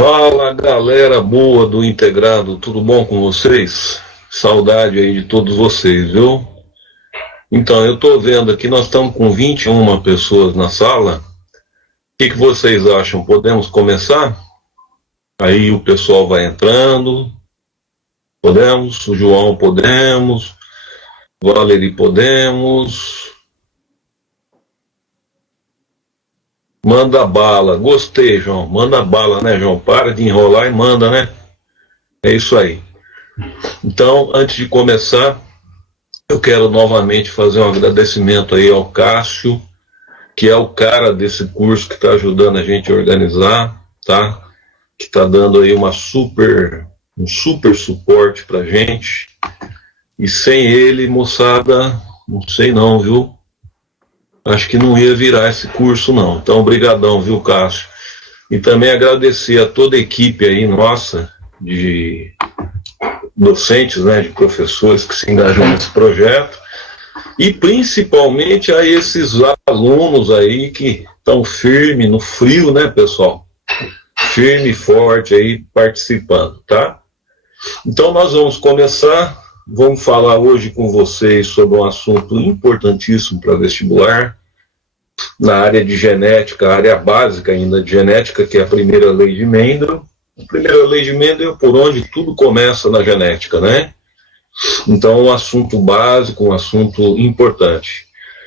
Fala, galera boa do Integrado, tudo bom com vocês? Saudade aí de todos vocês, viu? Então, eu tô vendo aqui, nós estamos com 21 pessoas na sala. O que vocês acham? Podemos começar? Aí o pessoal vai entrando. Podemos? O João, podemos. Valerie, podemos. Manda bala. Gostei, João. Manda bala, né, João? Para de enrolar e manda, né? É isso aí. Então, antes de começar, eu quero novamente fazer um agradecimento aí ao Cássio, que é o cara desse curso que está ajudando a gente a organizar, tá? Que está dando aí um super suporte pra gente. E sem ele, moçada, não sei não, viu? Acho que não ia virar esse curso, não. Então, brigadão, viu, Cássio? E também agradecer a toda a equipe aí, nossa, de docentes, né, de professores que se engajam nesse projeto. E principalmente a esses alunos aí que estão firmes no frio, né, pessoal? Firme e forte aí, participando, tá? Então, nós vamos começar. Vamos falar hoje com vocês sobre um assunto importantíssimo para vestibular, na área de genética, a área básica ainda de genética, que é a primeira lei de Mendel. A primeira lei de Mendel é por onde tudo começa na genética, né? Então, um assunto básico, um assunto importante.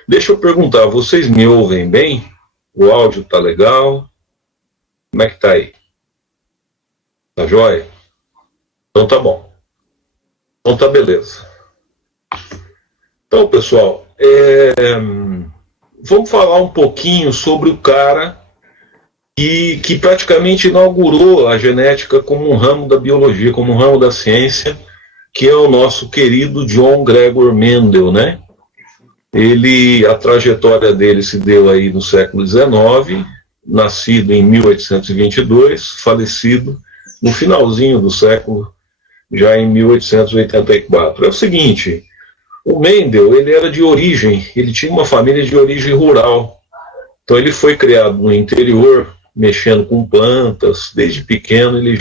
Deixa eu perguntar, vocês me ouvem bem? O áudio tá legal? Como é que tá aí? Tá jóia? Então tá bom. Então tá beleza. Então, pessoal, vamos falar um pouquinho sobre o cara que praticamente inaugurou a genética como um ramo da biologia, como um ramo da ciência, que é o nosso querido John Gregor Mendel, né? A trajetória dele se deu aí no século XIX, nascido em 1822, falecido no finalzinho do século, já em 1884. É o seguinte, o Mendel, ele era de origem, ele tinha uma família de origem rural. Então ele foi criado no interior, mexendo com plantas, desde pequeno ele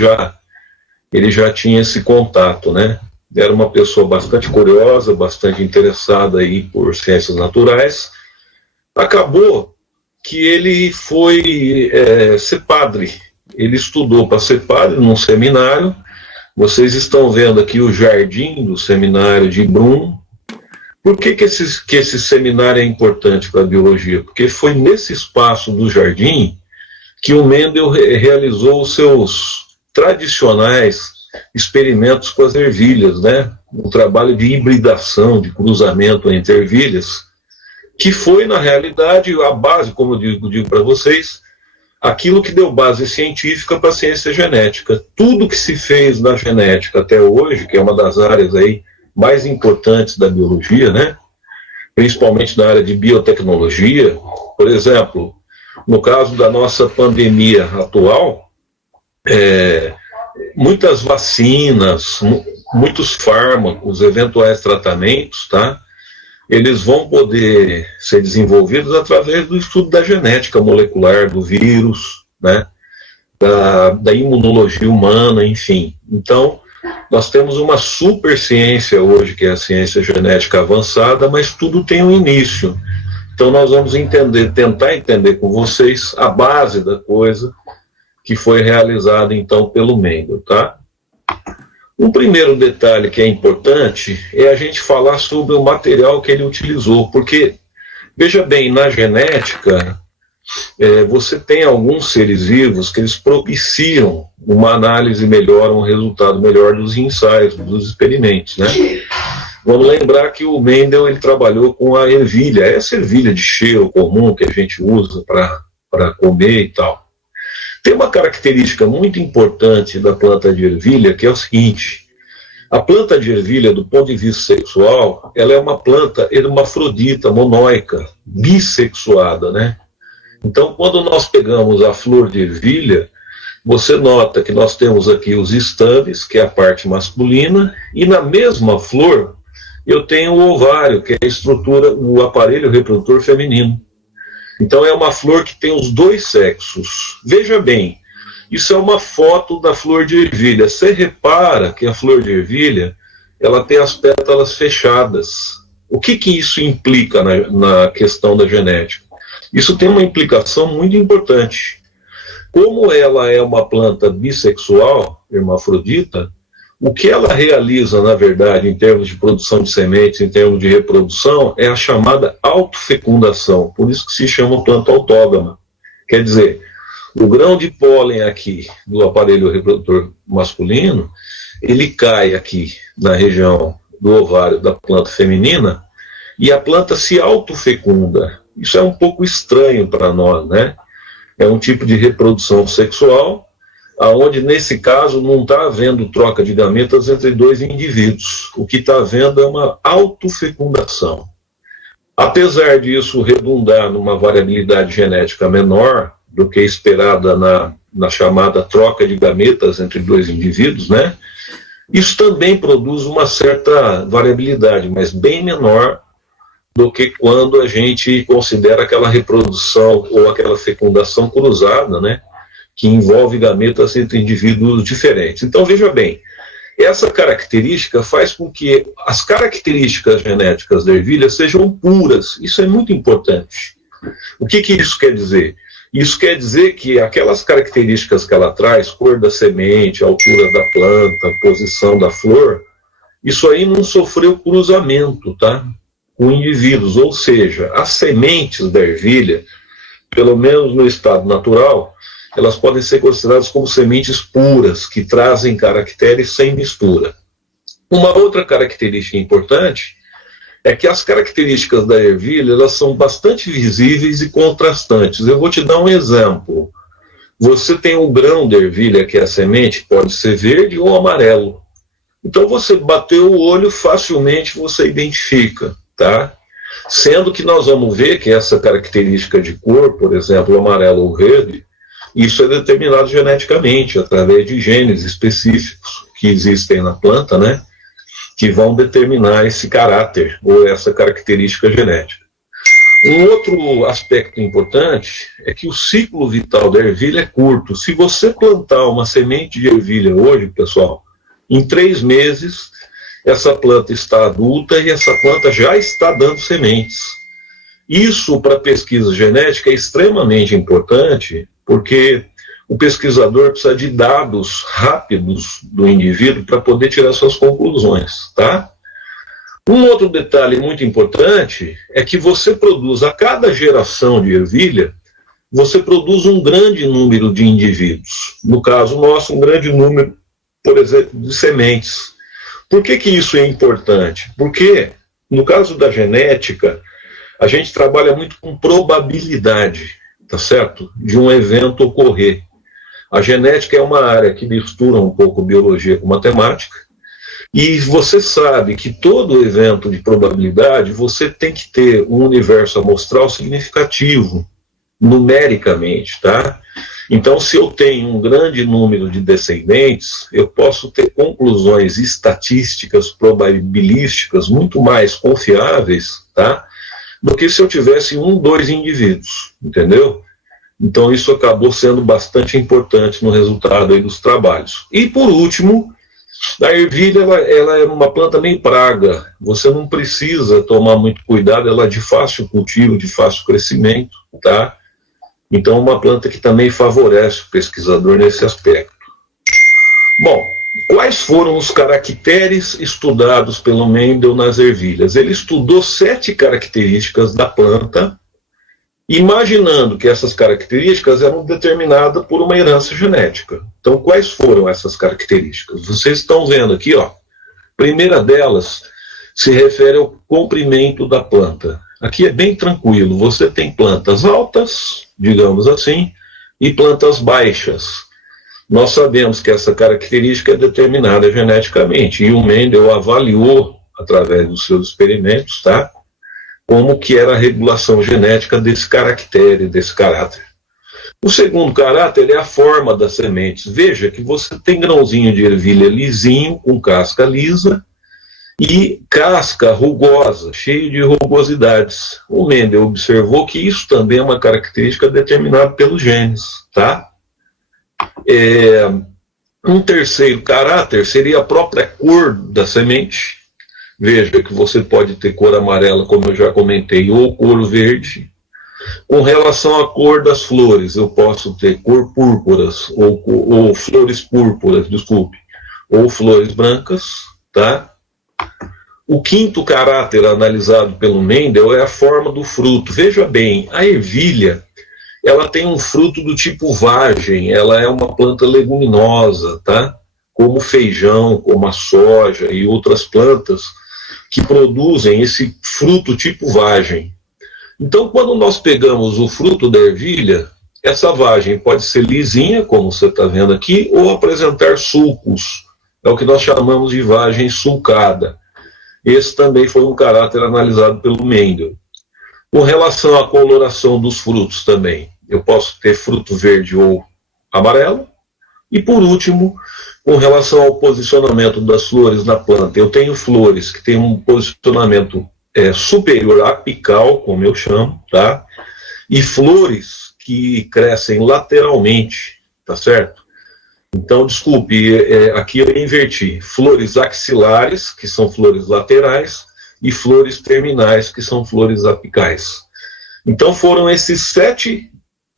já tinha esse contato, né? Era uma pessoa bastante curiosa, bastante interessada aí por ciências naturais. Acabou que ele foi ser padre. Ele estudou para ser padre num seminário. Vocês estão vendo aqui o jardim do seminário de Brum. Por que esse seminário é importante para a biologia? Porque foi nesse espaço do jardim que o Mendel realizou os seus tradicionais experimentos com as ervilhas, né? Um trabalho de hibridação, de cruzamento entre ervilhas, que foi, na realidade, a base, como eu digo para vocês, aquilo que deu base científica para a ciência genética. Tudo que se fez na genética até hoje, que é uma das áreas aí mais importantes da biologia, né? Principalmente na área de biotecnologia, por exemplo, no caso da nossa pandemia atual, muitas vacinas, muitos fármacos, eventuais tratamentos, tá? Eles vão poder ser desenvolvidos através do estudo da genética molecular do vírus, né? Da imunologia humana, enfim. Então, nós temos uma super ciência hoje, que é a ciência genética avançada, mas tudo tem um início. Então, nós vamos tentar entender com vocês a base da coisa que foi realizada, então, pelo Mendel, tá? Um primeiro detalhe que é importante é a gente falar sobre o material que ele utilizou, porque, veja bem, na genética, você tem alguns seres vivos que eles propiciam uma análise melhor, um resultado melhor dos ensaios, dos experimentos, né? Vamos lembrar que o Mendel ele trabalhou com a ervilha, essa ervilha de cheiro comum que a gente usa para comer e tal. Tem uma característica muito importante da planta de ervilha, que é o seguinte: a planta de ervilha, do ponto de vista sexual, ela é uma planta hermafrodita, monóica, bissexuada, né? Então, quando nós pegamos a flor de ervilha, você nota que nós temos aqui os estames, que é a parte masculina, e na mesma flor eu tenho o ovário, que é a estrutura, o aparelho reprodutor feminino. Então é uma flor que tem os dois sexos. Veja bem, Isso é uma foto da flor de ervilha. Você repara que a flor de ervilha, ela tem as pétalas fechadas. O que isso implica na questão da genética? Isso tem uma implicação muito importante. Como ela é uma planta bissexual, hermafrodita, o que ela realiza, na verdade, em termos de produção de sementes, em termos de reprodução, é a chamada autofecundação. Por isso que se chama planta autógama. Quer dizer, o grão de pólen aqui do aparelho reprodutor masculino, ele cai aqui na região do ovário da planta feminina e a planta se autofecunda. Isso é um pouco estranho para nós, né? É um tipo de reprodução sexual, onde nesse caso não está havendo troca de gametas entre dois indivíduos. O que está havendo é uma autofecundação. Apesar disso redundar numa variabilidade genética menor do que esperada na chamada troca de gametas entre dois indivíduos, né? Isso também produz uma certa variabilidade, mas bem menor do que quando a gente considera aquela reprodução ou aquela fecundação cruzada, né? Que envolve gametas entre indivíduos diferentes. Então, veja bem, essa característica faz com que as características genéticas da ervilha sejam puras. Isso é muito importante. O que isso quer dizer? Isso quer dizer que aquelas características que ela traz, cor da semente, altura da planta, posição da flor, isso aí não sofreu cruzamento, tá? Com indivíduos, ou seja, as sementes da ervilha, pelo menos no estado natural, elas podem ser consideradas como sementes puras, que trazem caracteres sem mistura. Uma outra característica importante é que as características da ervilha, elas são bastante visíveis e contrastantes. Eu vou te dar um exemplo. Você tem um grão de ervilha, que é a semente, pode ser verde ou amarelo. Então, você bateu o olho, facilmente você identifica, tá? Sendo que nós vamos ver que essa característica de cor, por exemplo, amarelo ou verde, isso é determinado geneticamente, através de genes específicos que existem na planta, né? Que vão determinar esse caráter ou essa característica genética. Um outro aspecto importante é que o ciclo vital da ervilha é curto. Se você plantar uma semente de ervilha hoje, pessoal, em 3 meses, essa planta está adulta e essa planta já está dando sementes. Isso, para pesquisa genética, é extremamente importante, porque o pesquisador precisa de dados rápidos do indivíduo para poder tirar suas conclusões, tá? Um outro detalhe muito importante é que você produz, a cada geração de ervilha, você produz um grande número de indivíduos. No caso nosso, um grande número, por exemplo, de sementes. Por que isso é importante? Porque, no caso da genética, a gente trabalha muito com probabilidade, tá certo? De um evento ocorrer. A genética é uma área que mistura um pouco biologia com matemática, e você sabe que todo evento de probabilidade, você tem que ter um universo amostral significativo, numericamente, tá? Então, se eu tenho um grande número de descendentes, eu posso ter conclusões estatísticas, probabilísticas, muito mais confiáveis, tá? Do que se eu tivesse 1, 2 indivíduos, entendeu? Então, isso acabou sendo bastante importante no resultado aí dos trabalhos. E, por último, a ervilha ela é uma planta meio praga. Você não precisa tomar muito cuidado, ela é de fácil cultivo, de fácil crescimento, tá? Então, uma planta que também favorece o pesquisador nesse aspecto. Bom, quais foram os caracteres estudados pelo Mendel nas ervilhas? Ele estudou 7 características da planta, imaginando que essas características eram determinadas por uma herança genética. Então, quais foram essas características? Vocês estão vendo aqui, ó. A primeira delas se refere ao comprimento da planta. Aqui é bem tranquilo. Você tem plantas altas, digamos assim, e plantas baixas. Nós sabemos que essa característica é determinada geneticamente, e o Mendel avaliou, através dos seus experimentos, tá? Como que era a regulação genética desse caractere, desse caráter. O segundo caráter é a forma das sementes. Veja que você tem grãozinho de ervilha lisinho, com casca lisa, e casca rugosa, cheio de rugosidades. O Mendel observou que isso também é uma característica determinada pelos genes, tá? Um terceiro caráter seria a própria cor da semente. Veja que você pode ter cor amarela, como eu já comentei, ou cor verde. Com relação à cor das flores, eu posso ter cor púrpuras, ou flores púrpuras, desculpe, ou flores brancas, tá? O quinto caráter analisado pelo Mendel é a forma do fruto. Veja bem, a ervilha, ela tem um fruto do tipo vagem, ela é uma planta leguminosa, tá? Como o feijão, como a soja e outras plantas que produzem esse fruto tipo vagem. Então, quando nós pegamos o fruto da ervilha, essa vagem pode ser lisinha, como você está vendo aqui, ou apresentar sulcos. É o que nós chamamos de vagem sulcada. Esse também foi um caráter analisado pelo Mendel. Com relação à coloração dos frutos também, eu posso ter fruto verde ou amarelo. E por último, com relação ao posicionamento das flores na planta, eu tenho flores que têm um posicionamento superior apical, como eu chamo, tá? E flores que crescem lateralmente, tá certo? Então, desculpe, aqui eu inverti. Flores axilares, que são flores laterais, e flores terminais, que são flores apicais. Então, foram esses 7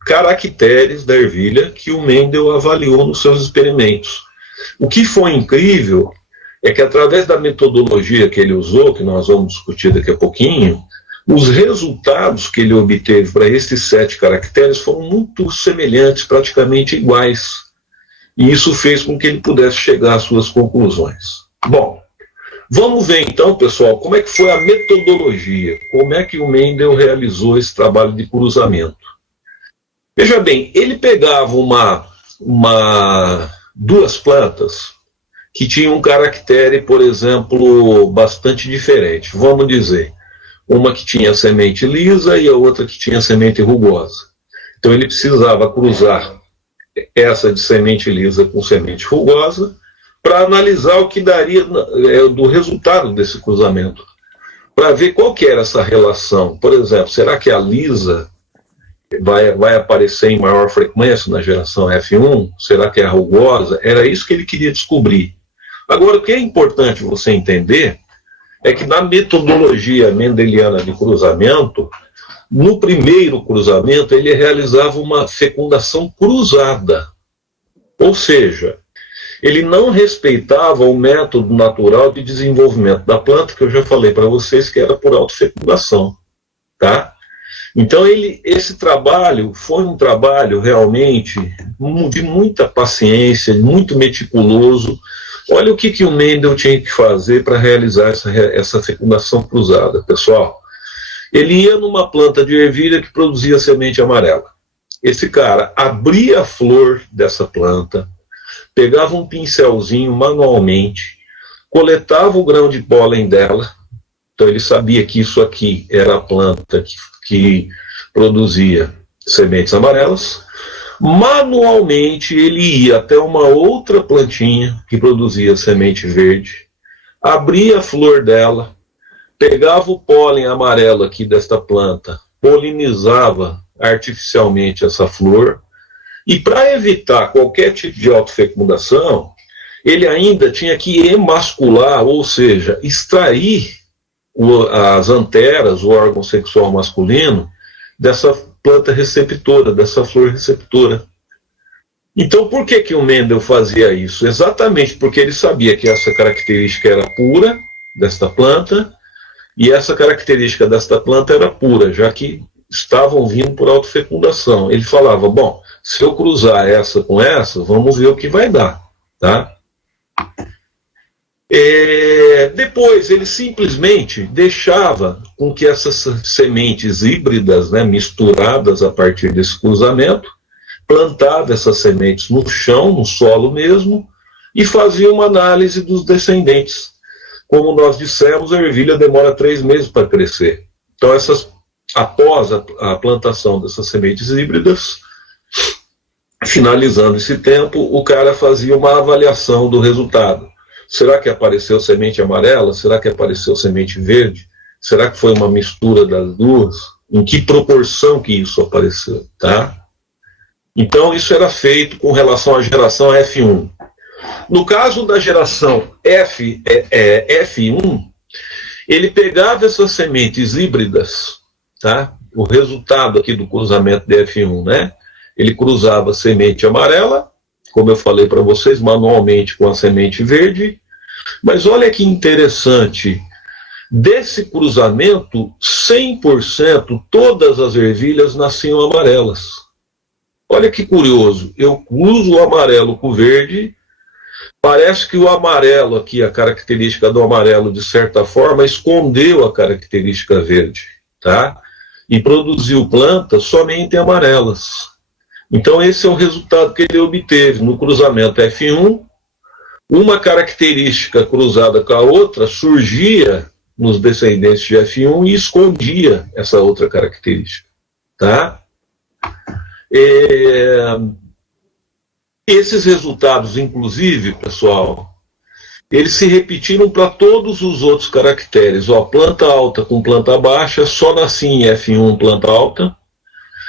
caracteres da ervilha que o Mendel avaliou nos seus experimentos. O que foi incrível é que, através da metodologia que ele usou, que nós vamos discutir daqui a pouquinho, os resultados que ele obteve para esses 7 caracteres foram muito semelhantes, praticamente iguais. E isso fez com que ele pudesse chegar às suas conclusões. Bom, vamos ver então, pessoal, como é que foi a metodologia, como é que o Mendel realizou esse trabalho de cruzamento. Veja bem, ele pegava duas plantas que tinham um caractere, por exemplo, bastante diferente. Vamos dizer, uma que tinha semente lisa e a outra que tinha semente rugosa. Então ele precisava cruzar essa de semente lisa com semente rugosa para analisar o que daria do resultado desse cruzamento, para ver qual que era essa relação. Por exemplo, será que a lisa vai aparecer em maior frequência na geração F1? Será que é a rugosa? Era isso que ele queria descobrir. Agora, o que é importante você entender é que na metodologia mendeliana de cruzamento, no primeiro cruzamento, ele realizava uma fecundação cruzada. Ou seja, ele não respeitava o método natural de desenvolvimento da planta, que eu já falei para vocês que era por autofecundação, tá? Então, esse trabalho foi um trabalho realmente de muita paciência, muito meticuloso. Olha o que o Mendel tinha que fazer para realizar essa fecundação cruzada, pessoal. Ele ia numa planta de ervilha que produzia semente amarela. Esse cara abria a flor dessa planta, pegava um pincelzinho manualmente, coletava o grão de pólen dela. Então ele sabia que isso aqui era a planta que produzia sementes amarelas. Manualmente ele ia até uma outra plantinha que produzia semente verde, abria a flor dela, pegava o pólen amarelo aqui desta planta, polinizava artificialmente essa flor, e para evitar qualquer tipo de autofecundação, ele ainda tinha que emascular, ou seja, extrair as anteras, o órgão sexual masculino, dessa planta receptora, dessa flor receptora. Então, por que o Mendel fazia isso? Exatamente porque ele sabia que essa característica era pura desta planta, e essa característica desta planta era pura, já que estavam vindo por autofecundação. Ele falava, bom, se eu cruzar essa com essa, vamos ver o que vai dar, tá? Depois ele simplesmente deixava com que essas sementes híbridas, né, misturadas a partir desse cruzamento, plantava essas sementes no chão, no solo mesmo, e fazia uma análise dos descendentes. Como nós dissemos, a ervilha demora 3 meses para crescer. Então, após a plantação dessas sementes híbridas, finalizando esse tempo, o cara fazia uma avaliação do resultado. Será que apareceu semente amarela? Será que apareceu semente verde? Será que foi uma mistura das duas? Em que proporção que isso apareceu, tá? Então isso era feito com relação à geração F1. No caso da geração F1, ele pegava essas sementes híbridas, tá? O resultado aqui do cruzamento de F1, né? Ele cruzava a semente amarela, como eu falei para vocês, manualmente com a semente verde. Mas olha que interessante, desse cruzamento, 100% todas as ervilhas nasciam amarelas. Olha que curioso, eu cruzo o amarelo com o verde, parece que o amarelo aqui, a característica do amarelo, de certa forma, escondeu a característica verde, tá? E produziu plantas somente amarelas. Então esse é o resultado que ele obteve no cruzamento F1. Uma característica cruzada com a outra surgia nos descendentes de F1 e escondia essa outra característica, tá? Esses resultados, inclusive, pessoal, eles se repetiram para todos os outros caracteres. Ó, planta alta com planta baixa, só nascia em F1 planta alta.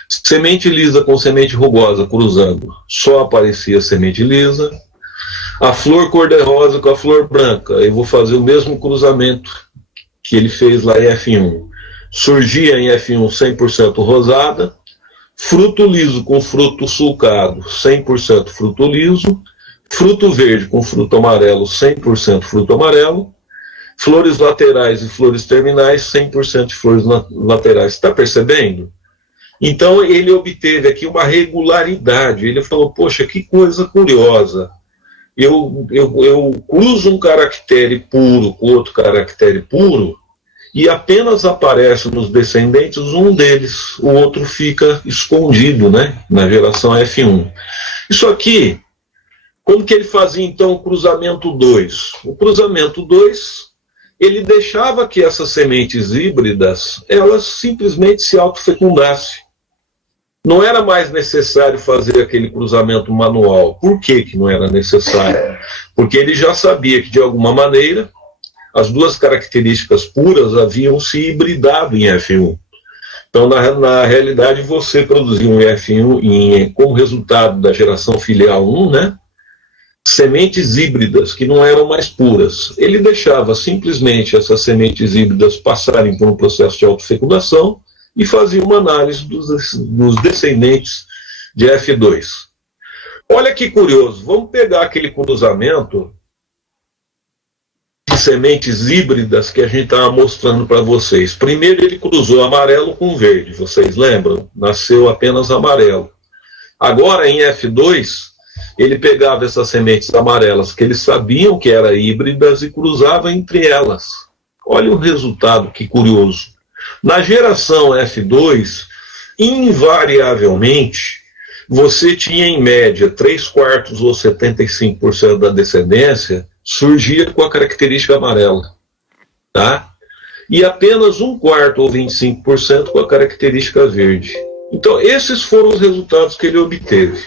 Semente lisa com semente rugosa cruzando, só aparecia semente lisa. A flor cor-de-rosa com a flor branca, eu vou fazer o mesmo cruzamento que ele fez lá em F1. Surgia em F1 100% rosada. Fruto liso com fruto sulcado, 100% fruto liso. Fruto verde com fruto amarelo, 100% fruto amarelo. Flores laterais e flores terminais, 100% de flores laterais. Está percebendo? Então ele obteve aqui uma regularidade. Ele falou, poxa, que coisa curiosa. Eu cruzo um caractere puro com outro caractere puro e apenas aparece nos descendentes um deles, o outro fica escondido, né, na geração F1. Isso aqui, como que ele fazia então o cruzamento 2? O cruzamento 2, ele deixava que essas sementes híbridas, elas simplesmente se autofecundassem. Não era mais necessário fazer aquele cruzamento manual. Por que não era necessário? Porque ele já sabia que, de alguma maneira, as duas características puras haviam se hibridado em F1. Então, na realidade, você produziu um F1 como resultado da geração filial 1, né? Sementes híbridas que não eram mais puras. Ele deixava simplesmente essas sementes híbridas passarem por um processo de autofecundação e fazia uma análise dos descendentes de F2. Olha que curioso, vamos pegar aquele cruzamento de sementes híbridas que a gente estava mostrando para vocês. Primeiro ele cruzou amarelo com verde, vocês lembram? Nasceu apenas amarelo. Agora em F2, ele pegava essas sementes amarelas que eles sabiam que eram híbridas e cruzava entre elas. Olha o resultado, que curioso. Na geração F2, invariavelmente, você tinha em média 3/4 ou 75% da descendência surgia com a característica amarela, tá? E apenas 1/4 ou 25% com a característica verde. Então, esses foram os resultados que ele obteve.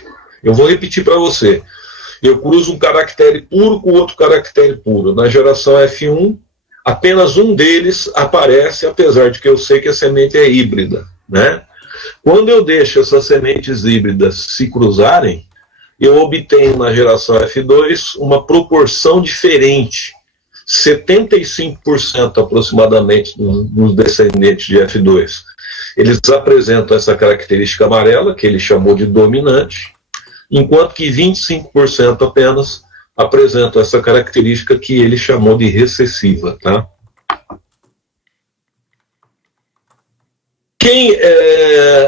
Eu vou repetir para você. Eu cruzo um caractere puro com outro caractere puro. Na geração F1, apenas um deles aparece, apesar de que eu sei que a semente é híbrida, né? Quando eu deixo essas sementes híbridas se cruzarem, eu obtenho na geração F2 uma proporção diferente. 75% aproximadamente dos descendentes de F2. Eles apresentam essa característica amarela, que ele chamou de dominante, enquanto que 25% apenas apresentam essa característica que ele chamou de recessiva, tá?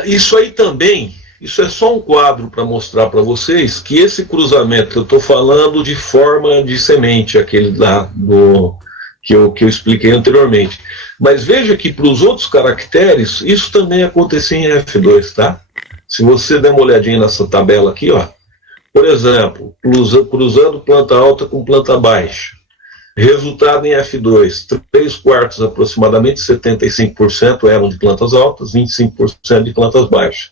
Isso aí também, isso é só um quadro para mostrar para vocês que esse cruzamento, eu estou falando de forma de semente, aquele lá que eu expliquei anteriormente. Mas veja que para os outros caracteres, isso também acontecia em F2, tá? Se você der uma olhadinha nessa tabela aqui, ó, por exemplo, cruzando planta alta com planta baixa. Resultado em F2, 3/4 aproximadamente, 75% eram de plantas altas, 25% de plantas baixas.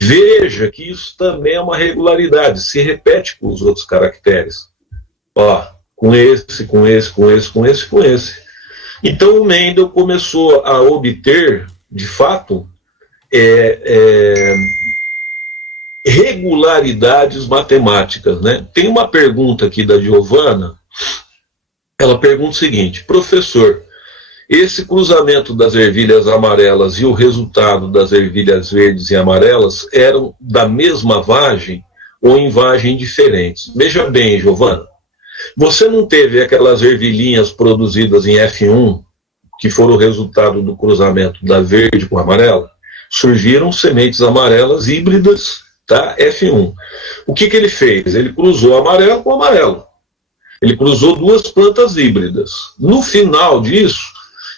Veja que isso também é uma regularidade, se repete com os outros caracteres. Ó, com esse, com esse, com esse, com esse, com esse. Então o Mendel começou a obter, de fato, regularidades matemáticas, né? Tem uma pergunta aqui da Giovana, ela pergunta o seguinte: professor, esse cruzamento das ervilhas amarelas e o resultado das ervilhas verdes e amarelas eram da mesma vagem ou em vagem diferentes? Veja bem, Giovana, você não teve aquelas ervilhinhas produzidas em F1, que foram o resultado do cruzamento da verde com a amarela? Surgiram sementes amarelas híbridas, tá? F1. O que ele fez? Ele cruzou amarelo com amarelo. Ele cruzou duas plantas híbridas. No final disso,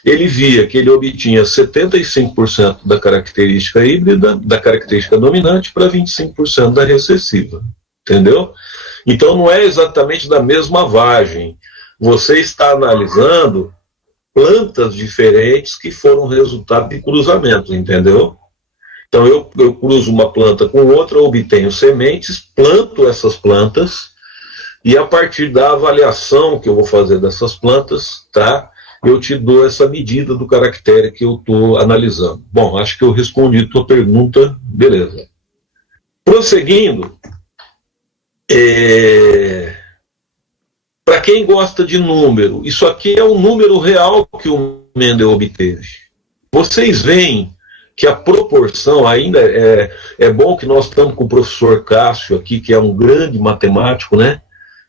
ele via que ele obtinha 75% da característica híbrida, da característica dominante, para 25% da recessiva. Entendeu? Então não é exatamente da mesma vagem. Você está analisando plantas diferentes que foram resultado de cruzamento, entendeu? Então eu cruzo uma planta com outra, obtenho sementes, planto essas plantas, e a partir da avaliação que eu vou fazer dessas plantas, tá, eu te dou essa medida do caractere que eu estou analisando. Bom, acho que eu respondi a tua pergunta, beleza. Prosseguindo, para quem gosta de número, isso aqui é o número real que o Mendel obteve. Vocês veem que a proporção ainda é bom que nós estamos com o professor Cássio aqui, que é um grande matemático, né?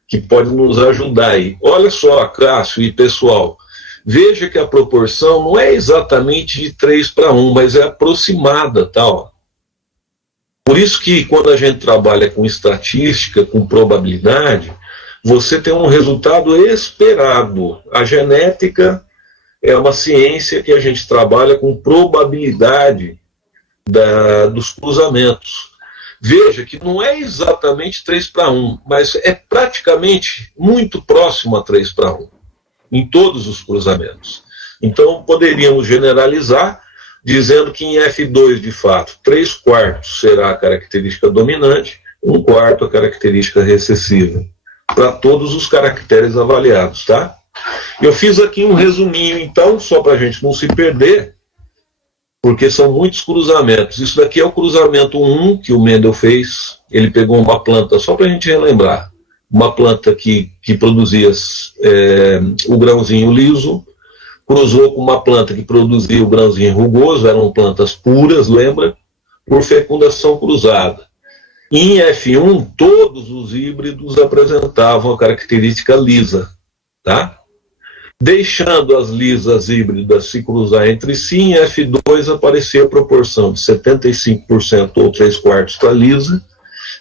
Que pode nos ajudar aí. Olha só, Cássio e pessoal, veja que a proporção não é exatamente de 3:1, mas é aproximada, tá? Ó. Por isso que quando a gente trabalha com estatística, com probabilidade, você tem um resultado esperado. A genética é uma ciência que a gente trabalha com probabilidade dos cruzamentos. Veja que não é exatamente 3:1, mas é praticamente muito próximo a 3:1, em todos os cruzamentos. Então, poderíamos generalizar, dizendo que em F2, de fato, 3/4 será a característica dominante, 1/4 a característica recessiva, para todos os caracteres avaliados, tá? Eu fiz aqui um resuminho, então, só para a gente não se perder, porque são muitos cruzamentos. Isso daqui é o cruzamento 1 que o Mendel fez. Ele pegou uma planta, só para a gente relembrar, uma planta que produzia o grãozinho liso, cruzou com uma planta que produzia o grãozinho rugoso, eram plantas puras, lembra? Por fecundação cruzada. Em F1, todos os híbridos apresentavam a característica lisa, tá? Deixando as lisas híbridas se cruzar entre si, em F2 aparecia a proporção de 75% ou 3/4 para lisa,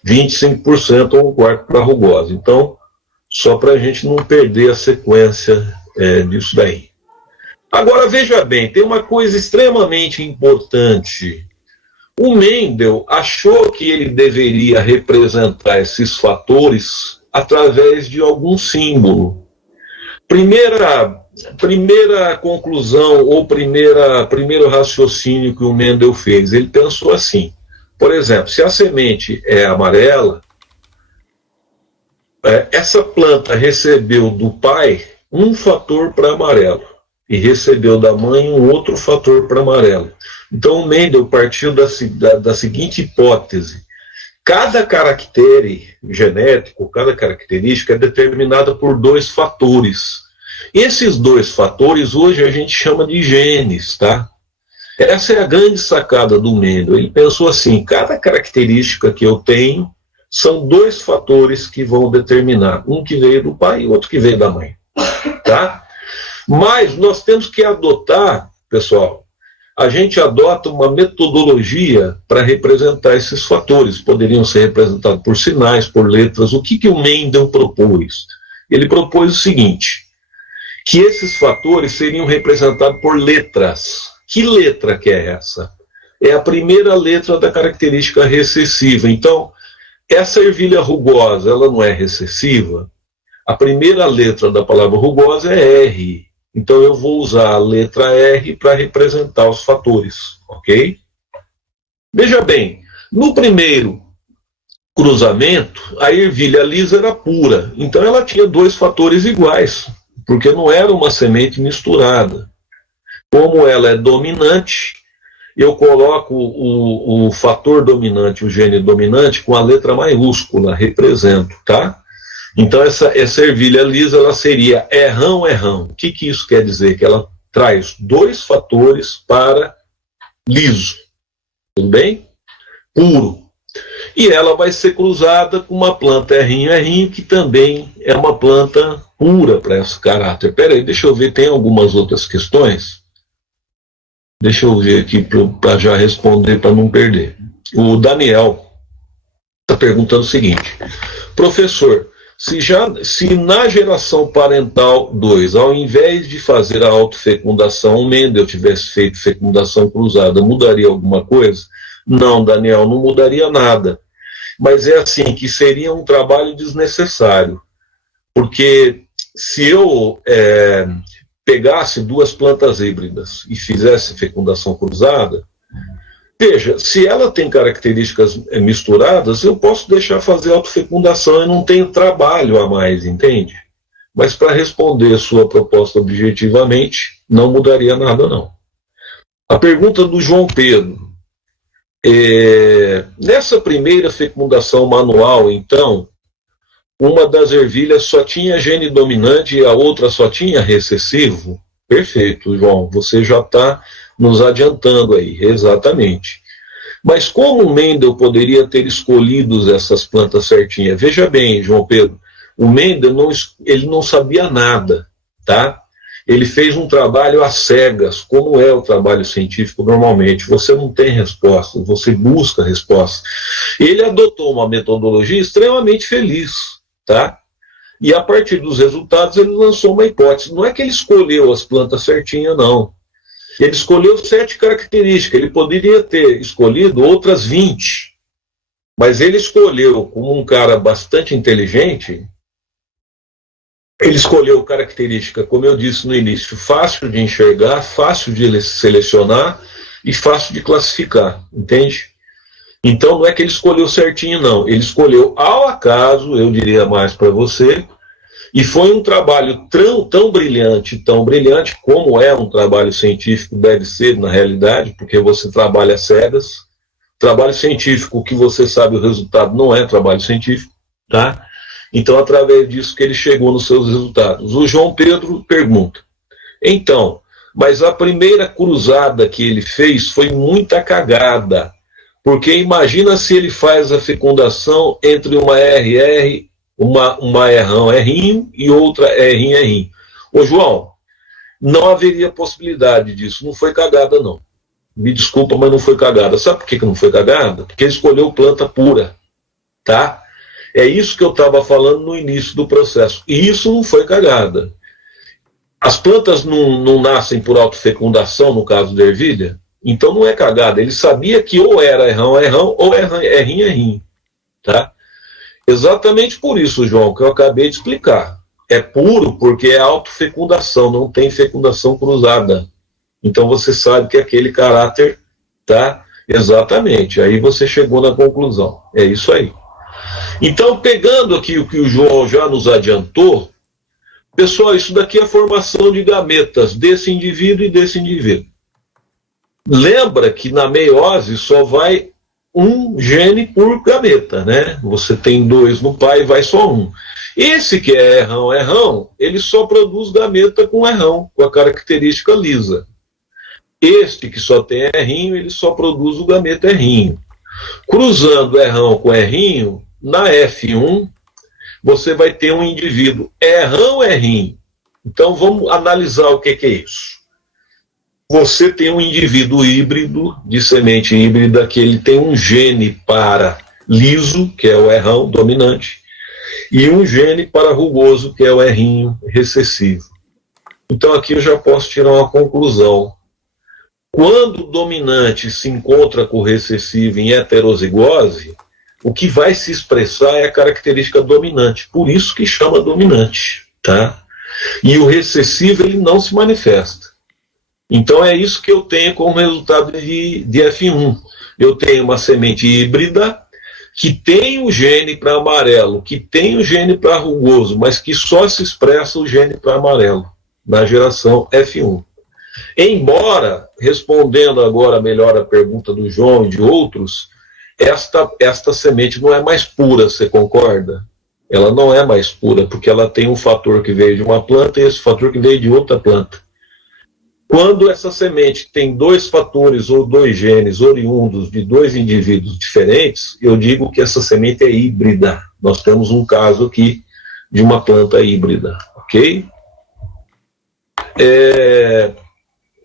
25% ou 1/4 para rugosa. Então, só para a gente não perder a sequência disso daí. Agora, veja bem, tem uma coisa extremamente importante. O Mendel achou que ele deveria representar esses fatores através de algum símbolo. Primeira conclusão ou primeiro raciocínio que o Mendel fez, ele pensou assim: por exemplo, se a semente é amarela, essa planta recebeu do pai um fator para amarelo e recebeu da mãe um outro fator para amarelo. Então o Mendel partiu da seguinte hipótese: cada caractere genético, cada característica é determinada por dois fatores. Esses dois fatores hoje a gente chama de genes, tá? Essa é a grande sacada do Mendel. Ele pensou assim: cada característica que eu tenho são dois fatores que vão determinar, um que veio do pai e outro que veio da mãe, tá? Mas nós temos que adotar, pessoal, a gente adota uma metodologia para representar esses fatores. Poderiam ser representados por sinais, por letras. O que o Mendel propôs? Ele propôs o seguinte: que esses fatores seriam representados por letras. Que letra que é essa? É a primeira letra da característica recessiva. Então, essa ervilha rugosa, ela não é recessiva? A primeira letra da palavra rugosa é R. Então eu vou usar a letra R para representar os fatores, ok? Veja bem, no primeiro cruzamento, a ervilha lisa era pura, então ela tinha dois fatores iguais, porque não era uma semente misturada. Como ela é dominante, eu coloco o fator dominante, o gene dominante, com a letra maiúscula, represento, tá? Então essa ervilha lisa, ela seria errão, errão. O que isso quer dizer? Que ela traz 2 fatores para liso, tudo bem? Puro. E ela vai ser cruzada com uma planta errinho, errinho, que também é uma planta pura para esse caráter. Peraí, deixa eu ver, tem algumas outras questões? Deixa eu ver aqui para já responder, para não perder. O Daniel está perguntando o seguinte: professor, se na geração parental 2, ao invés de fazer a autofecundação, o Mendel tivesse feito fecundação cruzada, mudaria alguma coisa? Não, Daniel, não mudaria nada. Mas é assim, que seria um trabalho desnecessário. Porque se eu pegasse 2 plantas híbridas e fizesse fecundação cruzada, veja, se ela tem características misturadas, eu posso deixar fazer autofecundação e não tenho trabalho a mais, entende? Mas para responder sua proposta objetivamente, não mudaria nada, não. A pergunta do João Pedro. Nessa primeira fecundação manual, então, uma das ervilhas só tinha gene dominante e a outra só tinha recessivo? Perfeito, João, você já está nos adiantando aí, exatamente. Mas como o Mendel poderia ter escolhido essas plantas certinhas? Veja bem, João Pedro, o Mendel ele não sabia nada, tá? Ele fez um trabalho às cegas, como é o trabalho científico normalmente. Você não tem respostas, você busca respostas. Ele adotou uma metodologia extremamente feliz, tá? E a partir dos resultados ele lançou uma hipótese. Não é que ele escolheu as plantas certinhas, não. Ele escolheu 7 características. Ele poderia ter escolhido outras 20. Mas ele escolheu, como um cara bastante inteligente, ele escolheu característica, como eu disse no início, fácil de enxergar, fácil de selecionar e fácil de classificar, entende? Então não é que ele escolheu certinho, não. Ele escolheu ao acaso, eu diria mais para você, e foi um trabalho tão brilhante como é um trabalho científico, deve ser na realidade, porque você trabalha às cegas. Trabalho científico que você sabe o resultado não é trabalho científico, tá? Então, através disso que ele chegou nos seus resultados. O João Pedro pergunta, então, mas a primeira cruzada que ele fez foi muita cagada, porque imagina se ele faz a fecundação entre uma RR, uma errão, errinho, e outra errinho, errinho. Ô, João, não haveria possibilidade disso, não foi cagada, não. Me desculpa, mas não foi cagada. Sabe por que não foi cagada? Porque ele escolheu planta pura, tá? É isso que eu estava falando no início do processo. E isso não foi cagada. As plantas não nascem por autofecundação, no caso da ervilha, então não é cagada. Ele sabia que ou era errão, errão, ou errinho, errinho. Tá? Exatamente por isso, João, que eu acabei de explicar. É puro porque é autofecundação, não tem fecundação cruzada. Então você sabe que aquele caráter, tá? Exatamente. Aí você chegou na conclusão. É isso aí. Então, pegando aqui o que o João já nos adiantou, pessoal, isso daqui é a formação de gametas desse indivíduo e desse indivíduo. Lembra que na meiose só vai um gene por gameta, né? Você tem 2 no pai e vai só um. Esse que é errão, errão, ele só produz gameta com errão, com a característica lisa. Este que só tem errinho, ele só produz o gameta errinho. Cruzando errão com errinho, na F1, você vai ter um indivíduo errão, errinho. Então, vamos analisar o que é isso. Você tem um indivíduo híbrido, de semente híbrida, que ele tem um gene para liso, que é o errão dominante, e um gene para rugoso, que é o errinho recessivo. Então, aqui eu já posso tirar uma conclusão. Quando o dominante se encontra com o recessivo em heterozigose, o que vai se expressar é a característica dominante, por isso que chama dominante, tá? E o recessivo, ele não se manifesta. Então é isso que eu tenho como resultado de F1. Eu tenho uma semente híbrida que tem o gene para amarelo, que tem o gene para rugoso, mas que só se expressa o gene para amarelo, na geração F1. Embora, respondendo agora melhor a pergunta do João e de outros, esta semente não é mais pura, você concorda? Ela não é mais pura, porque ela tem um fator que veio de uma planta e esse fator que veio de outra planta. Quando essa semente tem dois fatores ou dois genes oriundos de dois indivíduos diferentes, eu digo que essa semente é híbrida. Nós temos um caso aqui de uma planta híbrida, ok?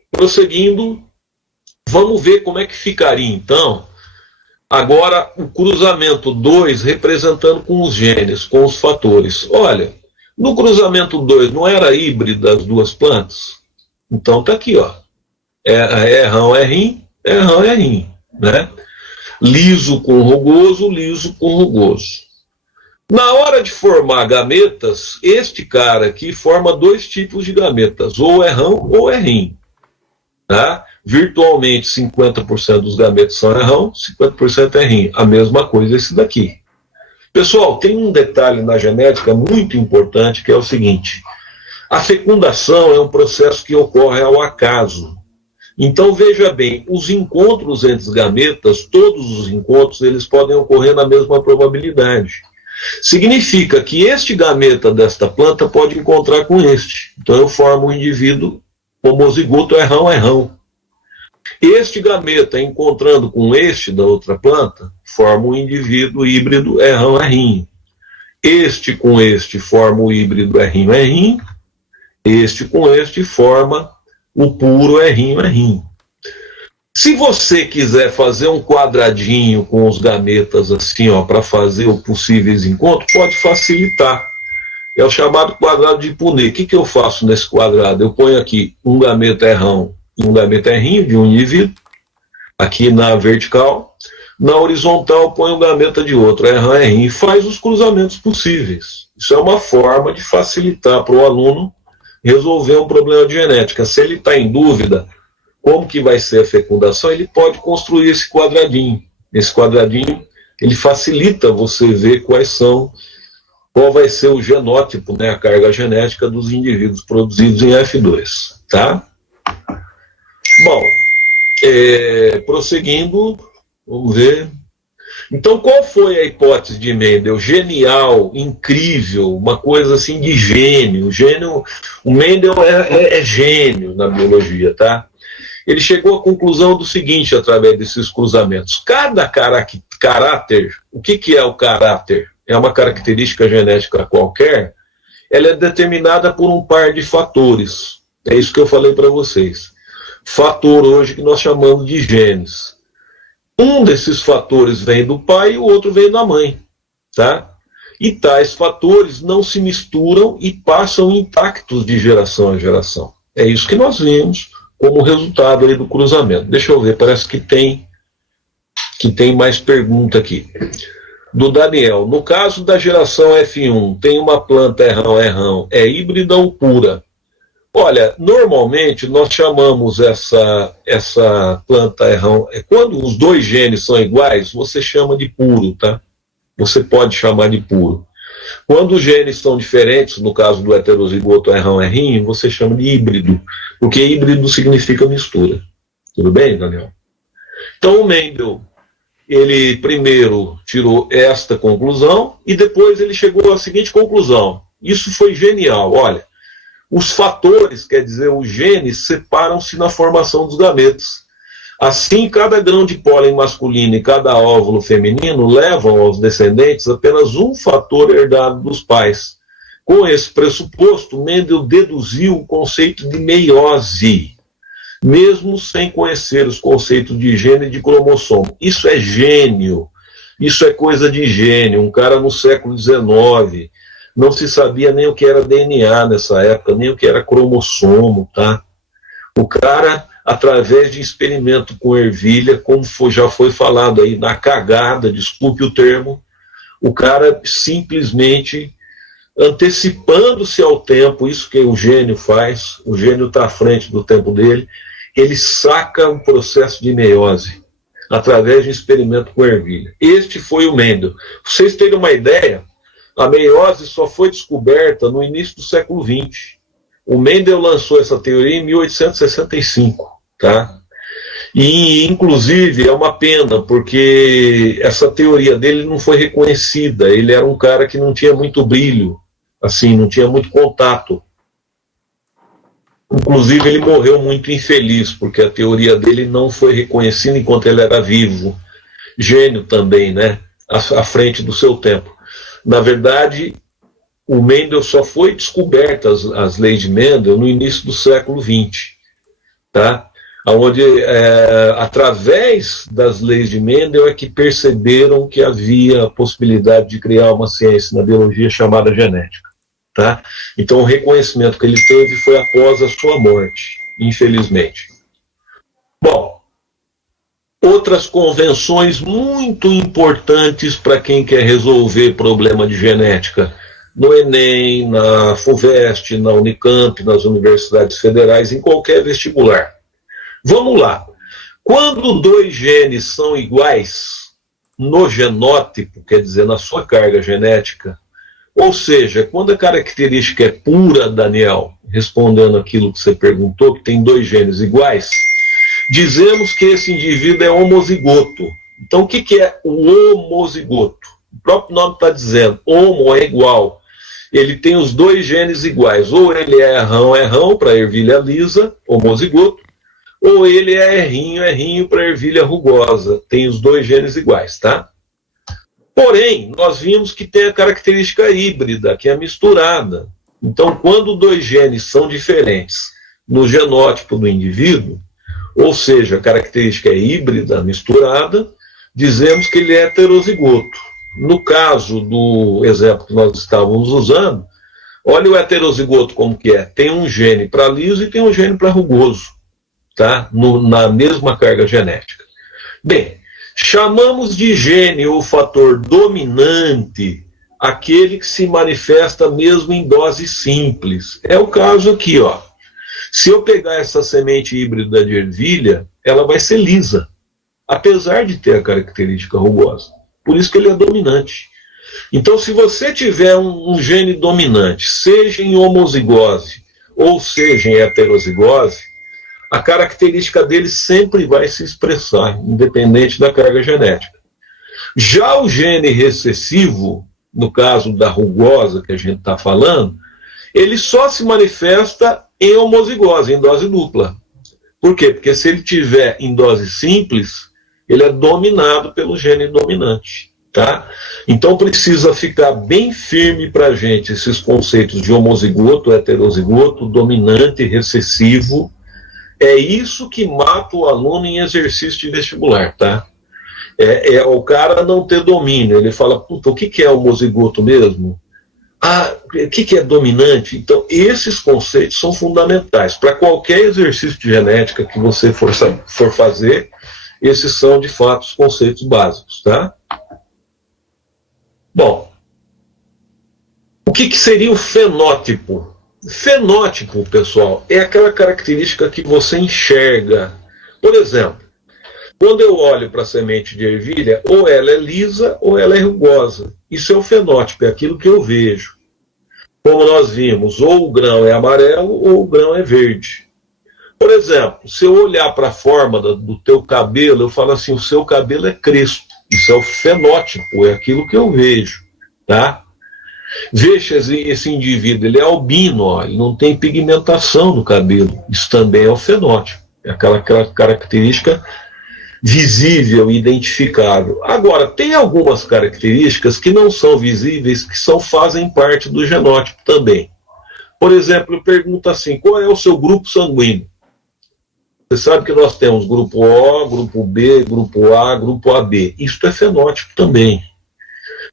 Prosseguindo, vamos ver como é que ficaria, então, agora o cruzamento 2 representando com os genes, com os fatores. Olha, no cruzamento 2 não era híbrida as duas plantas? Então está aqui, ó. Rão é rim, rão é rim, né? Liso com rugoso, liso com rugoso. Na hora de formar gametas, este cara aqui forma dois tipos de gametas, ou é rão ou é rim. Tá? Virtualmente 50% dos gametas são rão, 50% é rim. A mesma coisa esse daqui. Pessoal, tem um detalhe na genética muito importante que é o seguinte: a fecundação é um processo que ocorre ao acaso. Então veja bem, os encontros entre os gametas, todos os encontros, eles podem ocorrer na mesma probabilidade. Significa que este gameta desta planta pode encontrar com este. Então eu formo um indivíduo homozigoto, é rão. Este gameta encontrando com este da outra planta, forma um indivíduo híbrido, é rim. Este com este forma o híbrido, é rim. Este com este forma o puro, é rim. Se você quiser fazer um quadradinho com os gametas assim, ó, para fazer os possíveis encontros, pode facilitar. É o chamado quadrado de Punnett. O que eu faço nesse quadrado? Eu ponho aqui um gameta é rão e um gameta é rim de um indivíduo, aqui na vertical. Na horizontal, eu ponho um gameta de outro, é rão, é rim, e faz os cruzamentos possíveis. Isso é uma forma de facilitar para o aluno resolver um problema de genética. Se ele está em dúvida como que vai ser a fecundação, ele pode construir esse quadradinho. Esse quadradinho, ele facilita você ver qual vai ser o genótipo, né, a carga genética dos indivíduos produzidos em F2, tá? Bom, prosseguindo, vamos ver. Então, qual foi a hipótese de Mendel? Genial, incrível, uma coisa assim de gênio. O Mendel é gênio na biologia, tá? Ele chegou à conclusão do seguinte, através desses cruzamentos. Cada caráter, o que é o caráter? É uma característica genética qualquer, ela é determinada por um par de fatores. É isso que eu falei para vocês. Fator hoje que nós chamamos de genes. Um desses fatores vem do pai e o outro vem da mãe. Tá? E tais fatores não se misturam e passam intactos de geração a geração. É isso que nós vimos como resultado aí do cruzamento. Deixa eu ver, parece que tem mais pergunta aqui. Do Daniel, no caso da geração F1, tem uma planta é rão, é híbrida ou pura? Olha, normalmente nós chamamos essa planta é rão, quando os dois genes são iguais, você chama de puro, tá? Você pode chamar de puro. Quando os genes são diferentes, no caso do heterozigoto é rão, é rim, você chama de híbrido, porque híbrido significa mistura. Tudo bem, Daniel? Então o Mendel, ele primeiro tirou esta conclusão e depois ele chegou à seguinte conclusão. Isso foi genial. Olha, os fatores, quer dizer, os genes, separam-se na formação dos gametas. Assim, cada grão de pólen masculino e cada óvulo feminino levam aos descendentes apenas um fator herdado dos pais. Com esse pressuposto, Mendel deduziu o conceito de meiose, mesmo sem conhecer os conceitos de gene e de cromossomo. Isso é gênio, isso é coisa de gênio. Um cara no século XIX, não se sabia nem o que era DNA nessa época, nem o que era cromossomo, tá? O cara, através de experimento com ervilha, como já foi falado aí, na cagada, desculpe o termo, o cara simplesmente antecipando-se ao tempo, isso que o gênio faz, o gênio está à frente do tempo dele, ele saca um processo de meiose, através de experimento com ervilha. Este foi o Mendel. Pra vocês terem uma ideia, a meiose só foi descoberta no início do século XX. O Mendel lançou essa teoria em 1865, tá? E, inclusive, é uma pena, porque essa teoria dele não foi reconhecida. Ele era um cara que não tinha muito brilho, assim, não tinha muito contato. Inclusive, ele morreu muito infeliz, porque a teoria dele não foi reconhecida enquanto ele era vivo. Gênio também, né? À frente do seu tempo. Na verdade, o Mendel só foi descoberta as leis de Mendel no início do século XX, tá? Onde, através das leis de Mendel, é que perceberam que havia a possibilidade de criar uma ciência na biologia chamada genética. Tá? Então, o reconhecimento que ele teve foi após a sua morte, infelizmente. Bom, outras convenções muito importantes para quem quer resolver problema de genética, no Enem, na FUVEST, na Unicamp, nas universidades federais, em qualquer vestibular. Vamos lá. Quando dois genes são iguais no genótipo, quer dizer, na sua carga genética, ou seja, quando a característica é pura, Daniel, respondendo aquilo que você perguntou, que tem dois genes iguais, dizemos que esse indivíduo é homozigoto. Então, o que é o homozigoto? O próprio nome está dizendo, homo é igual. Ele tem os dois genes iguais. Ou ele é rão para ervilha lisa, homozigoto, ou ele é errinho para ervilha rugosa. Tem os dois genes iguais, tá? Porém, nós vimos que tem a característica híbrida, que é misturada. Então, quando dois genes são diferentes no genótipo do indivíduo, ou seja, a característica é híbrida, misturada, dizemos que ele é heterozigoto. No caso do exemplo que nós estávamos usando, olha o heterozigoto como que é. Tem um gene para liso e tem um gene para rugoso, tá? Na mesma carga genética. Bem, chamamos de gene ou fator dominante aquele que se manifesta mesmo em dose simples. É o caso aqui, ó. Se eu pegar essa semente híbrida de ervilha, ela vai ser lisa, apesar de ter a característica rugosa. Por isso que ele é dominante. Então, se você tiver um gene dominante, seja em homozigose ou seja em heterozigose, a característica dele sempre vai se expressar, independente da carga genética. Já o gene recessivo, no caso da rugosa que a gente está falando, ele só se manifesta em homozigose, em dose dupla. Por quê? Porque se ele tiver em dose simples, ele é dominado pelo gene dominante. Tá? Então precisa ficar bem firme para a gente esses conceitos de homozigoto, heterozigoto, dominante, recessivo. É isso que mata o aluno em exercício de vestibular, tá? É o cara não ter domínio. Ele fala, puta, o que é homozigoto mesmo? Ah, o que é dominante? Então, esses conceitos são fundamentais. Para qualquer exercício de genética que você for fazer, esses são, de fato, os conceitos básicos, tá? Bom, o que seria o fenótipo? Fenótipo, pessoal, é aquela característica que você enxerga. Por exemplo, quando eu olho para a semente de ervilha, ou ela é lisa ou ela é rugosa. Isso é o fenótipo, é aquilo que eu vejo. Como nós vimos, ou o grão é amarelo ou o grão é verde. Por exemplo, se eu olhar para a forma do teu cabelo, eu falo assim, o seu cabelo é crespo. Isso é o fenótipo, é aquilo que eu vejo, tá? Veja esse indivíduo, ele é albino, ó, ele não tem pigmentação no cabelo. Isso também é o fenótipo, é aquela característica visível, identificável. Agora, tem algumas características que não são visíveis, que fazem parte do genótipo também. Por exemplo, eu pergunto assim, qual é o seu grupo sanguíneo? Você sabe que nós temos grupo O, grupo B, grupo A, grupo AB. Isso é fenótipo também.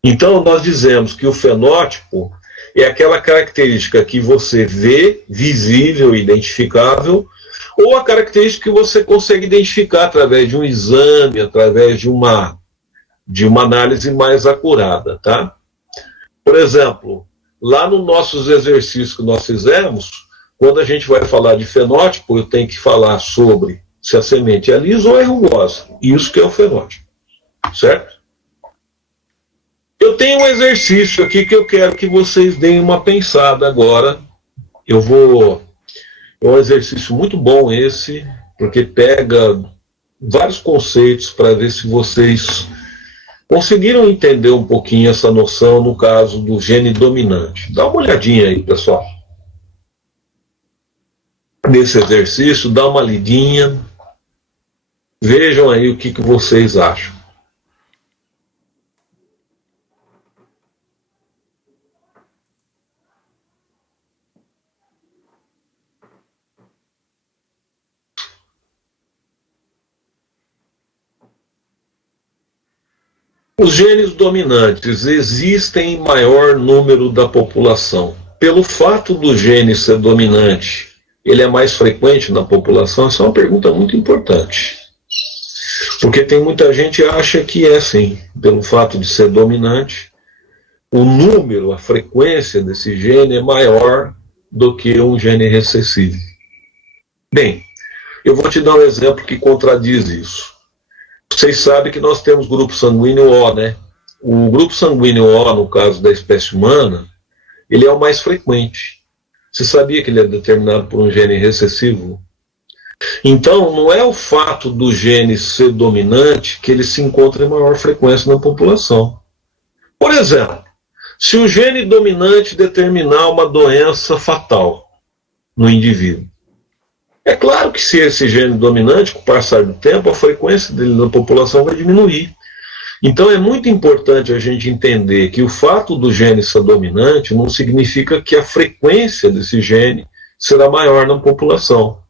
Então, nós dizemos que o fenótipo é aquela característica que você vê, visível, identificável, ou a característica que você consegue identificar através de um exame, através de uma análise mais acurada, tá? Por exemplo, lá nos nossos exercícios que nós fizemos, quando a gente vai falar de fenótipo, eu tenho que falar sobre se a semente é lisa ou é rugosa. Isso que é o fenótipo, certo? Eu tenho um exercício aqui que eu quero que vocês deem uma pensada agora É um exercício muito bom esse, porque pega vários conceitos para ver se vocês conseguiram entender um pouquinho essa noção no caso do gene dominante. Dá uma olhadinha aí, pessoal. Nesse exercício, dá uma lidinha. Vejam aí o que vocês acham. Os genes dominantes existem em maior número da população. Pelo fato do gene ser dominante, ele é mais frequente na população? Essa é uma pergunta muito importante. Porque tem muita gente que acha que é sim, pelo fato de ser dominante, o número, a frequência desse gene é maior do que um gene recessivo. Bem, eu vou te dar um exemplo que contradiz isso. Vocês sabem que nós temos grupo sanguíneo O, né? O grupo sanguíneo O, no caso da espécie humana, ele é o mais frequente. Você sabia que ele é determinado por um gene recessivo? Então, não é o fato do gene ser dominante que ele se encontra em maior frequência na população. Por exemplo, se o gene dominante determinar uma doença fatal no indivíduo, é claro que se esse gene dominante, com o passar do tempo, a frequência dele na população vai diminuir. Então é muito importante a gente entender que o fato do gene ser dominante não significa que a frequência desse gene será maior na população.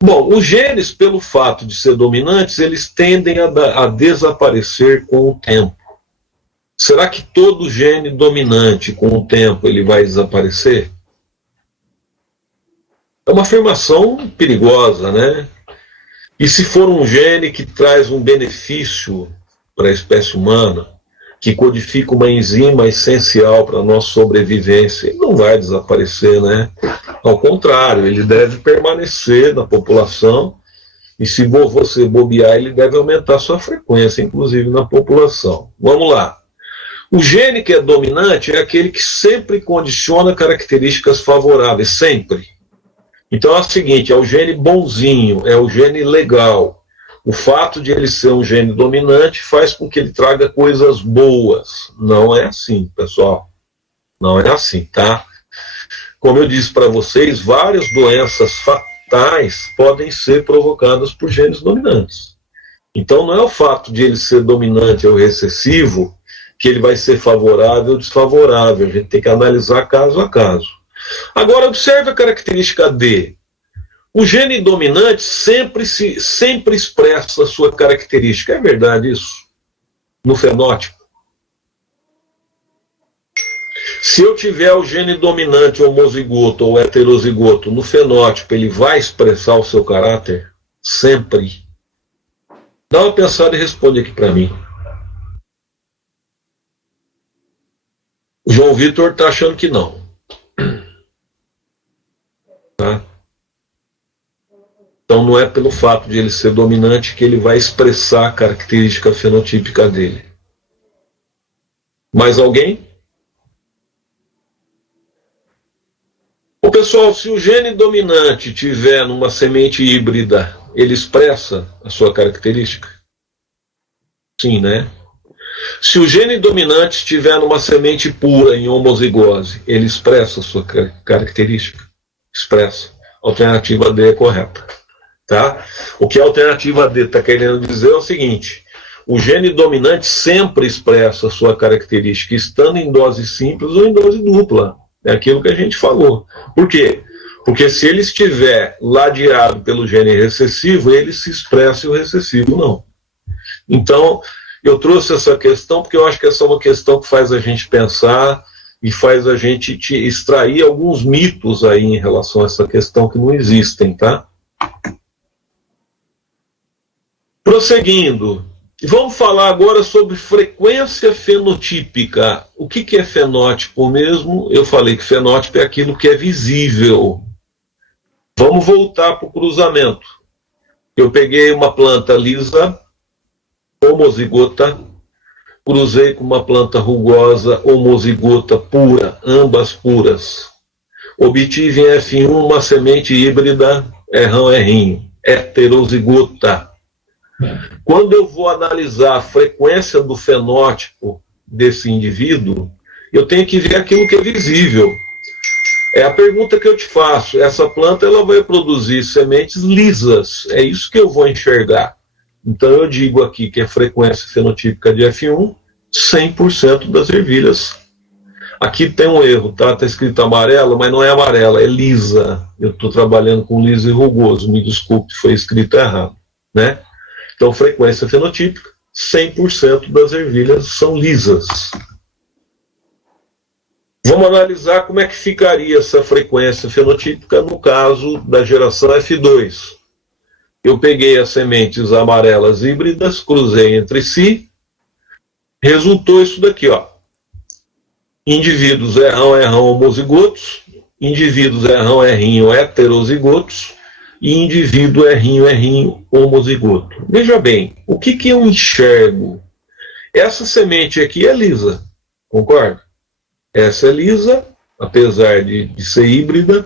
Bom, os genes, pelo fato de ser dominantes, eles tendem a desaparecer com o tempo. Será que todo gene dominante, com o tempo, ele vai desaparecer? É uma afirmação perigosa, né? E se for um gene que traz um benefício para a espécie humana, que codifica uma enzima essencial para a nossa sobrevivência, ele não vai desaparecer, né? Ao contrário, ele deve permanecer na população e se você bobear, ele deve aumentar sua frequência, inclusive na população. Vamos lá. O gene que é dominante é aquele que sempre condiciona características favoráveis, sempre. Então é o seguinte, é o gene bonzinho, é o gene legal. O fato de ele ser um gene dominante faz com que ele traga coisas boas. Não é assim, pessoal. Não é assim, tá? Como eu disse para vocês, várias doenças fatais podem ser provocadas por genes dominantes. Então não é o fato de ele ser dominante ou recessivo que ele vai ser favorável ou desfavorável. A gente tem que analisar caso a caso. Agora, observe a característica D. O gene dominante sempre expressa a sua característica. É verdade isso? No fenótipo. Se eu tiver o gene dominante homozigoto ou heterozigoto no fenótipo, ele vai expressar o seu caráter? Sempre. Dá uma pensada e responde aqui para mim. O João Vitor está achando que não. Tá? Então não é pelo fato de ele ser dominante que ele vai expressar a característica fenotípica dele. Mais alguém? Ô pessoal, se o gene dominante tiver numa semente híbrida, ele expressa a sua característica? Sim, né? Se o gene dominante estiver numa semente pura em homozigose, ele expressa a sua característica? Expressa. A alternativa D é correta. Tá? O que a alternativa D está querendo dizer é o seguinte: o gene dominante sempre expressa a sua característica, estando em dose simples ou em dose dupla. É aquilo que a gente falou. Por quê? Porque se ele estiver ladeado pelo gene recessivo, ele se expressa e o recessivo não. Então, eu trouxe essa questão porque eu acho que essa é uma questão que faz a gente pensar e faz a gente extrair alguns mitos aí em relação a essa questão que não existem, tá? Prosseguindo, vamos falar agora sobre frequência fenotípica. O que é fenótipo mesmo? Eu falei que fenótipo é aquilo que é visível. Vamos voltar para o cruzamento. Eu peguei uma planta lisa, homozigota, cruzei com uma planta rugosa, homozigota pura, ambas puras. Obtive em F1 uma semente híbrida errão-errinho, heterozigota. Quando eu vou analisar a frequência do fenótipo desse indivíduo, eu tenho que ver aquilo que é visível. É a pergunta que eu te faço. Essa planta ela vai produzir sementes lisas. É isso que eu vou enxergar. Então eu digo aqui que a frequência fenotípica de F1, 100% das ervilhas. Aqui tem um erro, tá? Está escrito amarela, mas não é amarela, é lisa. Eu estou trabalhando com liso e rugoso. Me desculpe, foi escrito errado, né? Então, frequência fenotípica, 100% das ervilhas são lisas. Vamos analisar como é que ficaria essa frequência fenotípica no caso da geração F2. Eu peguei as sementes amarelas híbridas, cruzei entre si, resultou isso daqui, ó. Indivíduos errão-errão homozigotos, indivíduos errão-errinho heterozigotos, e indivíduo errinho homozigoto. Veja bem, o que eu enxergo? Essa semente aqui é lisa, concorda? Essa é lisa, apesar de ser híbrida,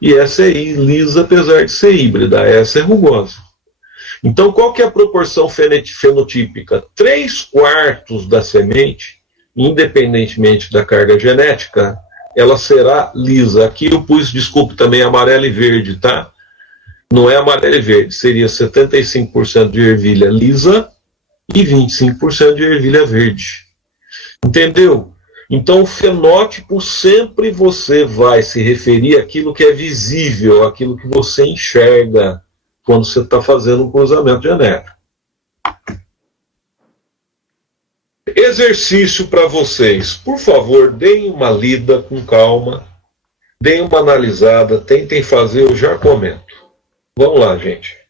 e essa é lisa, apesar de ser híbrida. Essa é rugosa. Então, qual que é a proporção fenotípica? 3/4 da semente, independentemente da carga genética, ela será lisa. Aqui eu pus, desculpe, também amarelo e verde, tá? Não é amarelo e verde, seria 75% de ervilha lisa e 25% de ervilha verde. Entendeu? Então, o fenótipo sempre você vai se referir àquilo que é visível, àquilo que você enxerga quando você está fazendo um cruzamento genético. Exercício para vocês. Por favor, deem uma lida com calma, deem uma analisada, tentem fazer, eu já comento. Vamos lá, gente.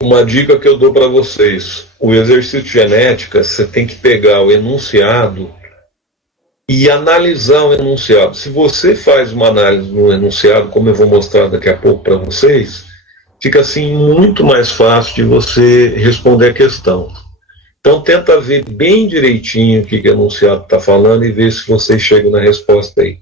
Uma dica que eu dou para vocês: o exercício de genética, você tem que pegar o enunciado e analisar o enunciado. Se você faz uma análise no enunciado, como eu vou mostrar daqui a pouco para vocês, fica assim muito mais fácil de você responder a questão. Então tenta ver bem direitinho o que o enunciado está falando e ver se vocês chegam na resposta aí.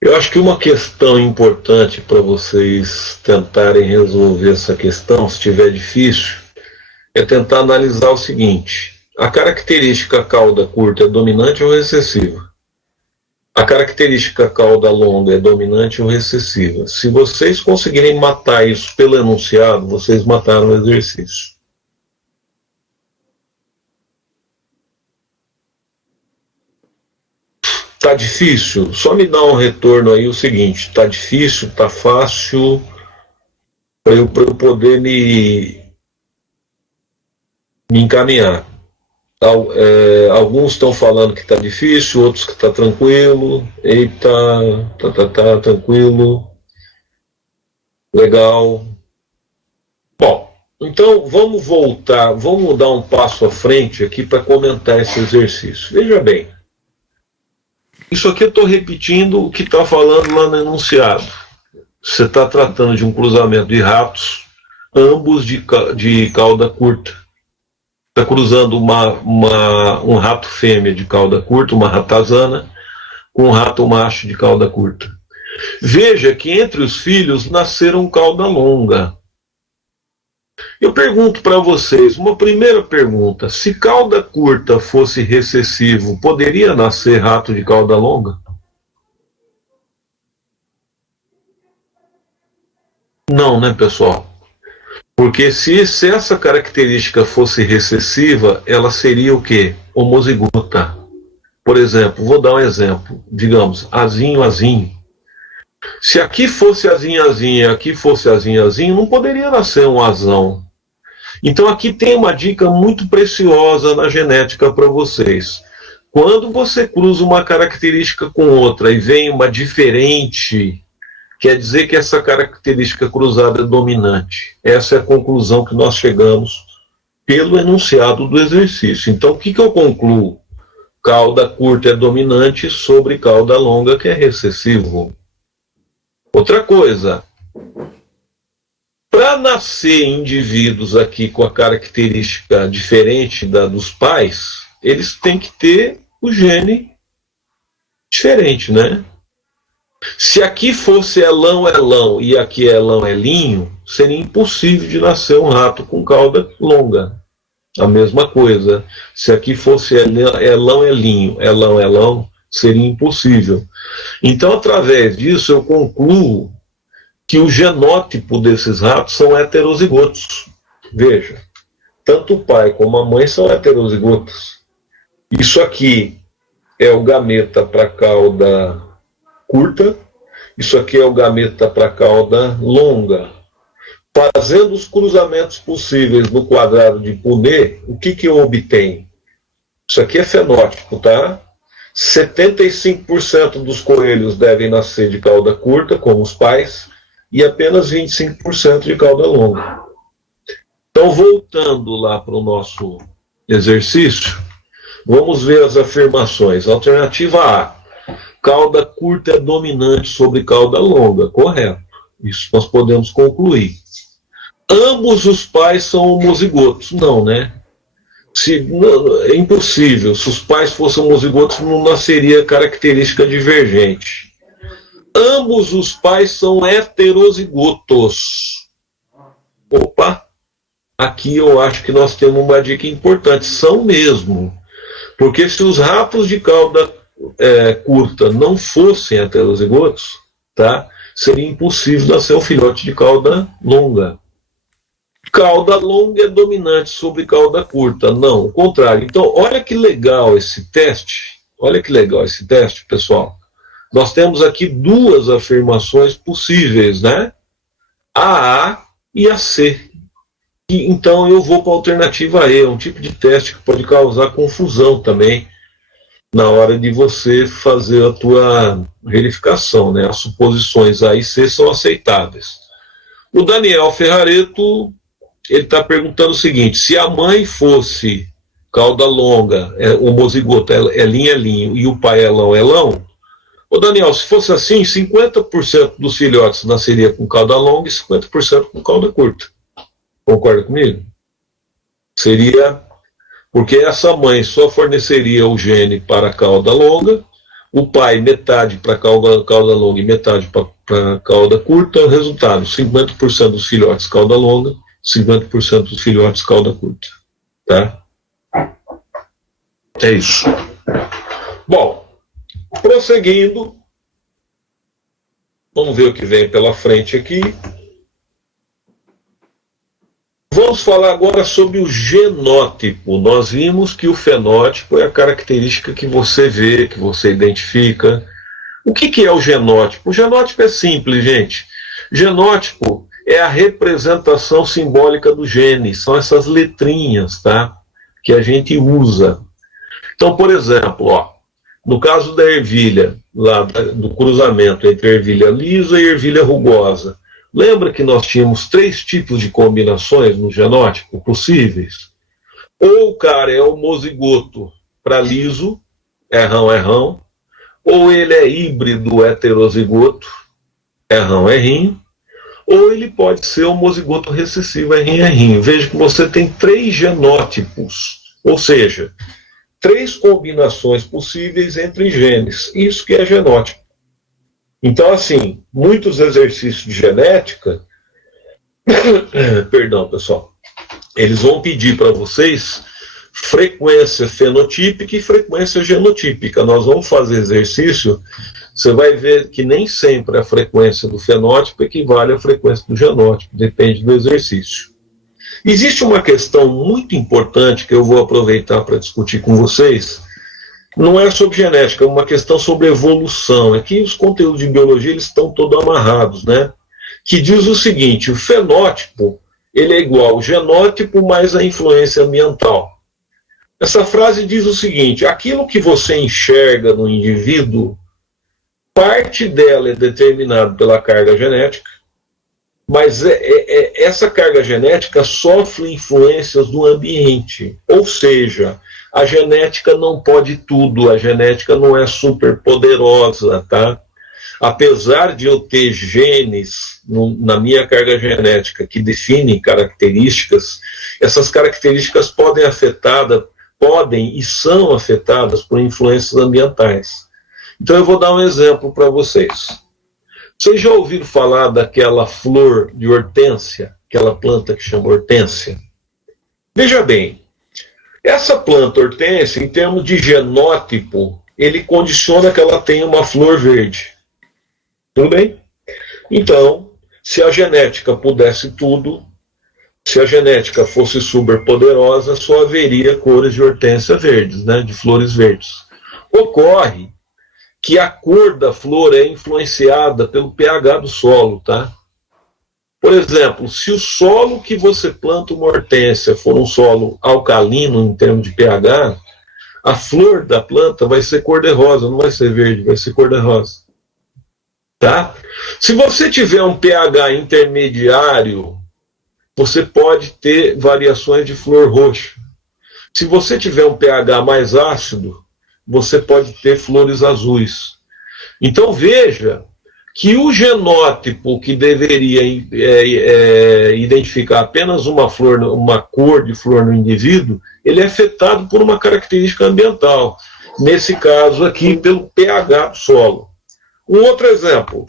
Eu acho que uma questão importante para vocês tentarem resolver essa questão, se estiver difícil, é tentar analisar o seguinte: a característica cauda curta é dominante ou recessiva? A característica cauda longa é dominante ou recessiva? Se vocês conseguirem matar isso pelo enunciado, vocês mataram o exercício. Tá difícil? Só me dá um retorno aí o seguinte: tá difícil, tá fácil, para eu poder me encaminhar. Alguns estão falando que tá difícil, outros que tá tranquilo. Eita, tá tranquilo, legal. Bom, então vamos voltar, vamos dar um passo à frente aqui para comentar esse exercício. Veja bem, isso aqui eu estou repetindo o que está falando lá no enunciado. Você está tratando de um cruzamento de ratos, ambos de cauda curta. Está cruzando um rato fêmea de cauda curta, uma ratazana, com um rato macho de cauda curta. Veja que entre os filhos nasceram cauda longa. Eu pergunto para vocês, uma primeira pergunta: se cauda curta fosse recessivo, poderia nascer rato de cauda longa? Não, né, pessoal? Porque se essa característica fosse recessiva, ela seria o quê? Homozigota. Por exemplo, vou dar um exemplo. Digamos, azinho, azinho. Se aqui fosse azinho, azinho, e aqui fosse azinho, azinho, não poderia nascer um azão. Então aqui tem uma dica muito preciosa na genética para vocês. Quando você cruza uma característica com outra e vem uma diferente, quer dizer que essa característica cruzada é dominante. Essa é a conclusão que nós chegamos pelo enunciado do exercício. Então, o que eu concluo? Cauda curta é dominante sobre cauda longa, que é recessivo. Outra coisa, para nascer indivíduos aqui com a característica diferente da dos pais, eles têm que ter o gene diferente, né? Se aqui fosse elão, elão e aqui elão, elinho, seria impossível de nascer um rato com cauda longa. A mesma coisa. Se aqui fosse elão, elinho, elão, elão, seria impossível. Então, através disso, eu concluo que o genótipo desses ratos são heterozigotos. Veja, tanto o pai como a mãe são heterozigotos. Isso aqui é o gameta para cauda curta, isso aqui é o gameta para cauda longa. Fazendo os cruzamentos possíveis no quadrado de Punnett, o que eu obtenho? Isso aqui é fenótipo, tá? 75% dos coelhos devem nascer de cauda curta, como os pais, e apenas 25% de cauda longa. Então, voltando lá para o nosso exercício, vamos ver as afirmações. Alternativa A: cauda curta é dominante sobre cauda longa. Correto. Isso nós podemos concluir. Ambos os pais são homozigotos. Não, né? É impossível. Se os pais fossem homozigotos, não nasceria característica divergente. Ambos os pais são heterozigotos. Opa! Aqui eu acho que nós temos uma dica importante. São mesmo. Porque se os ratos de cauda curta não fossem heterozigotos, tá? Seria impossível nascer um filhote de cauda longa. Cauda longa é dominante sobre cauda curta. Não, o contrário. Então, olha que legal esse teste. Olha que legal esse teste, pessoal. Nós temos aqui duas afirmações possíveis, né? A e a C. E, então, eu vou para a alternativa E. É um tipo de teste que pode causar confusão também na hora de você fazer a tua verificação, né? As suposições A e C são aceitáveis. O Daniel Ferrareto, ele está perguntando o seguinte: se a mãe fosse cauda longa, homozigota, linha, linho, e o pai elão, elão, ô Daniel, se fosse assim, 50% dos filhotes nasceria com cauda longa e 50% com cauda curta. Concorda comigo? Seria porque essa mãe só forneceria o gene para a cauda longa, o pai metade para cauda longa e metade para cauda curta. O resultado: 50% dos filhotes cauda longa, 50% dos filhotes cauda curta. Tá? É isso. Bom, prosseguindo, vamos ver o que vem pela frente aqui. Vamos falar agora sobre o genótipo. Nós vimos que o fenótipo é a característica que você vê, que você identifica. O que é o genótipo? O genótipo é simples, gente. Genótipo é a representação simbólica do gene. São essas letrinhas, tá? Que a gente usa. Então, por exemplo, ó, no caso da ervilha, lá do cruzamento entre ervilha lisa e ervilha rugosa, lembra que nós tínhamos 3 tipos de combinações no genótipo possíveis? Ou o cara é homozigoto para liso, errão, errão, ou ele é híbrido heterozigoto, errão, errinho, ou ele pode ser homozigoto recessivo, errinho, errinho. Veja que você tem 3 genótipos, ou seja, 3 combinações possíveis entre genes. Isso que é genótipo. Então, assim, muitos exercícios de genética, perdão, pessoal, eles vão pedir para vocês frequência fenotípica e frequência genotípica. Nós vamos fazer exercício, você vai ver que nem sempre a frequência do fenótipo equivale à frequência do genótipo, depende do exercício. Existe uma questão muito importante que eu vou aproveitar para discutir com vocês. Não é sobre genética, é uma questão sobre evolução. Aqui os conteúdos de biologia eles estão todos amarrados, né? Que diz o seguinte: o fenótipo ele é igual ao genótipo mais a influência ambiental. Essa frase diz o seguinte: aquilo que você enxerga no indivíduo, parte dela é determinada pela carga genética, mas essa carga genética sofre influências do ambiente. Ou seja, a genética não pode tudo, a genética não é super poderosa, tá? Apesar de eu ter genes na minha carga genética que definem características, essas características podem e são afetadas por influências ambientais. Então eu vou dar um exemplo para vocês. Vocês já ouviram falar daquela flor de hortênsia, aquela planta que chama hortênsia? Veja bem, essa planta hortênsia, em termos de genótipo, ele condiciona que ela tenha uma flor verde. Tudo bem? Então, se a genética pudesse tudo, se a genética fosse super poderosa, só haveria cores de hortênsia verdes, né, de flores verdes. Ocorre que a cor da flor é influenciada pelo pH do solo, tá? Por exemplo, se o solo que você planta uma hortênsia for um solo alcalino em termos de pH, a flor da planta vai ser cor-de-rosa, não vai ser verde, vai ser cor-de-rosa. Tá? Se você tiver um pH intermediário, você pode ter variações de flor roxa. Se você tiver um pH mais ácido, você pode ter flores azuis. Então veja que o genótipo que deveria identificar apenas uma cor de flor no indivíduo, ele é afetado por uma característica ambiental. Nesse caso aqui, pelo pH do solo. Um outro exemplo.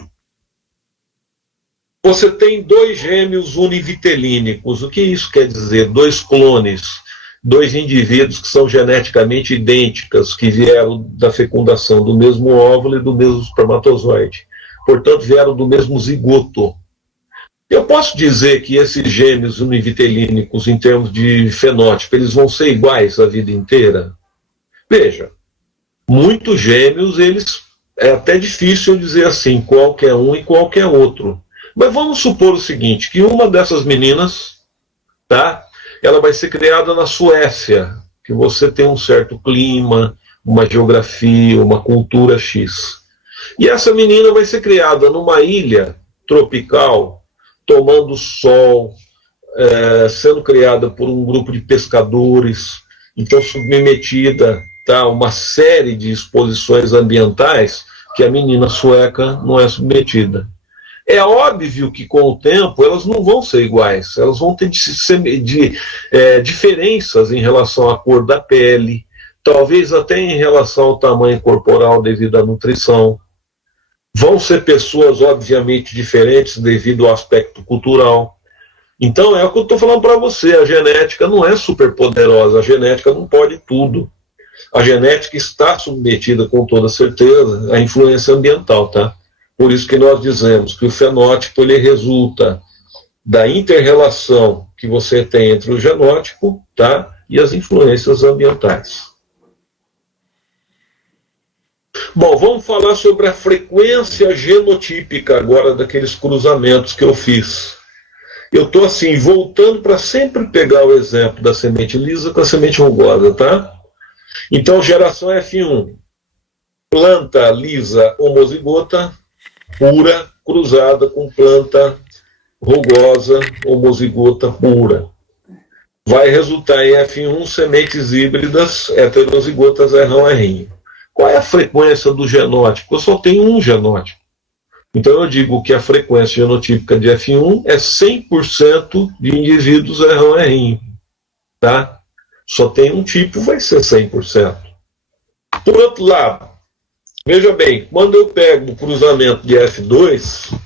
Você tem 2 gêmeos univitelínicos. O que isso quer dizer? 2 clones. 2 indivíduos que são geneticamente idênticos, que vieram da fecundação do mesmo óvulo e do mesmo espermatozoide. Portanto, vieram do mesmo zigoto. Eu posso dizer que esses gêmeos univitelínicos, em termos de fenótipo, eles vão ser iguais a vida inteira? Veja, muitos gêmeos, é até difícil dizer assim, qual que é um e qual que é outro. Mas vamos supor o seguinte, que uma dessas meninas, tá? Ela vai ser criada na Suécia, que você tem um certo clima, uma geografia, uma cultura X. E essa menina vai ser criada numa ilha tropical, tomando sol, sendo criada por um grupo de pescadores, então submetida a uma série de exposições ambientais que a menina sueca não é submetida. É óbvio que com o tempo elas não vão ser iguais, elas vão ter diferenças em relação à cor da pele, talvez até em relação ao tamanho corporal devido à nutrição. Vão ser pessoas obviamente diferentes devido ao aspecto cultural. Então é o que eu estou falando para você, a genética não é super poderosa, a genética não pode tudo. A genética está submetida com toda certeza à influência ambiental, tá? Por isso que nós dizemos que o fenótipo ele resulta da inter-relação que você tem entre o genótipo, tá, e as influências ambientais. Bom, vamos falar sobre a frequência genotípica agora daqueles cruzamentos que eu fiz. Eu estou assim, voltando para sempre pegar o exemplo da semente lisa com a semente rugosa, tá? Então, geração F1, planta lisa homozigota, pura, cruzada com planta rugosa, homozigota pura. Vai resultar em F1 sementes híbridas, heterozigotas, errão, errinho. Qual é a frequência do genótipo? Eu só tenho um genótipo. Então eu digo que a frequência genotípica de F1 é 100% de indivíduos R1, tá? Só tem um tipo, vai ser 100%. Por outro lado, veja bem, quando eu pego o cruzamento de F2,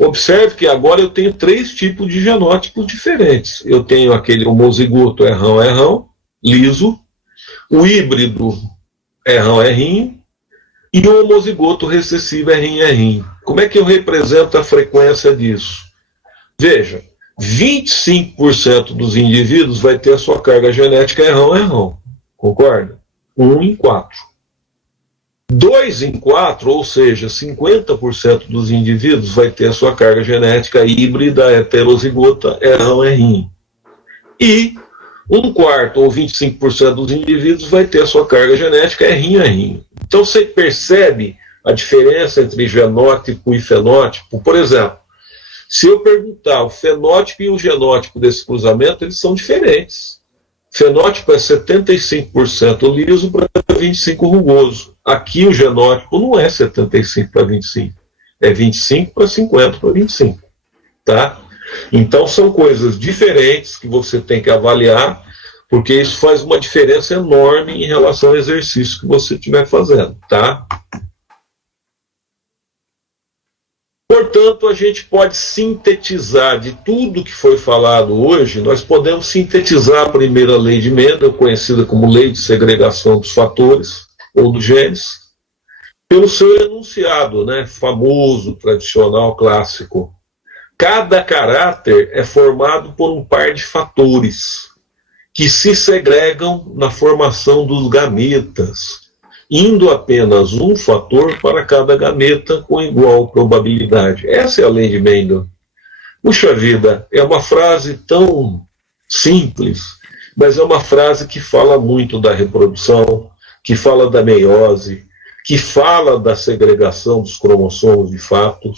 observe que agora eu tenho 3 tipos de genótipos diferentes. Eu tenho aquele homozigoto R1, liso, o híbrido R1, e o homozigoto recessivo R1. Como é que eu represento a frequência disso? Veja, 25% dos indivíduos vai ter a sua carga genética R1, concorda? 1 em 4. 2 em 4, ou seja, 50% dos indivíduos vai ter a sua carga genética híbrida heterozigota R1. E 1/4 ou 25% dos indivíduos vai ter a sua carga genética R1. Então você percebe a diferença entre genótipo e fenótipo? Por exemplo, se eu perguntar o fenótipo e o genótipo desse cruzamento, eles são diferentes. Fenótipo é 75% liso para 25% rugoso. Aqui o genótipo não é 75 para 25, é 25 para 50 para 25. Tá? Então são coisas diferentes que você tem que avaliar, porque isso faz uma diferença enorme em relação ao exercício que você estiver fazendo. Tá? Portanto, a gente pode sintetizar de tudo que foi falado hoje, nós podemos sintetizar a primeira lei de Mendel, conhecida como lei de segregação dos fatores, ou dos genes, pelo seu enunciado, né, famoso, tradicional, clássico. Cada caráter é formado por um par de fatores que se segregam na formação dos gametas, indo apenas um fator para cada gameta com igual probabilidade. Essa é a lei de Mendel. Puxa vida, é uma frase tão simples, mas é uma frase que fala muito da reprodução, que fala da meiose, que fala da segregação dos cromossomos de fato.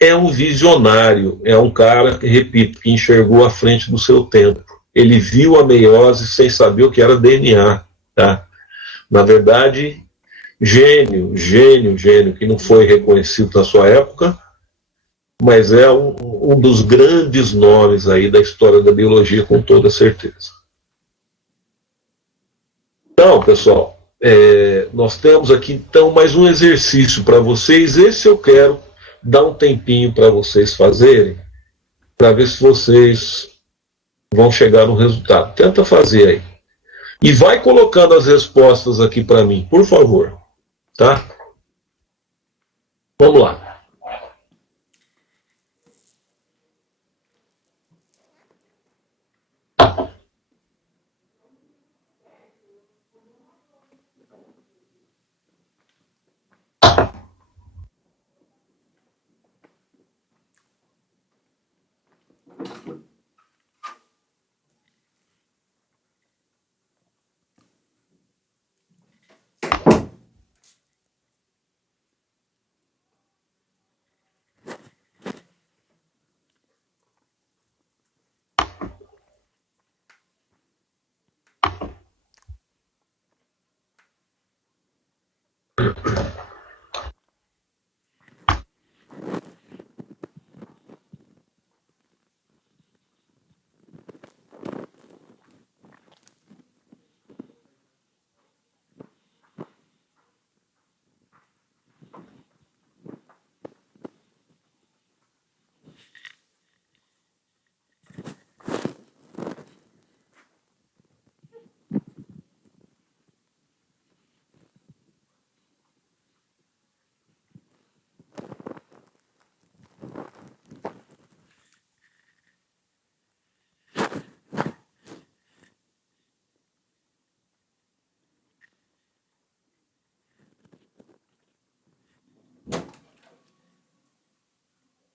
É um visionário, é um cara, repito, que enxergou à frente do seu tempo. Ele viu a meiose sem saber o que era DNA, tá? Na verdade, gênio, que não foi reconhecido na sua época, mas é um dos grandes nomes aí da história da biologia, com toda certeza. Então, pessoal, nós temos aqui então mais um exercício para vocês. Esse eu quero dar um tempinho para vocês fazerem, para ver se vocês vão chegar no resultado. Tenta fazer aí. E vai colocando as respostas aqui para mim, por favor. Tá? Vamos lá.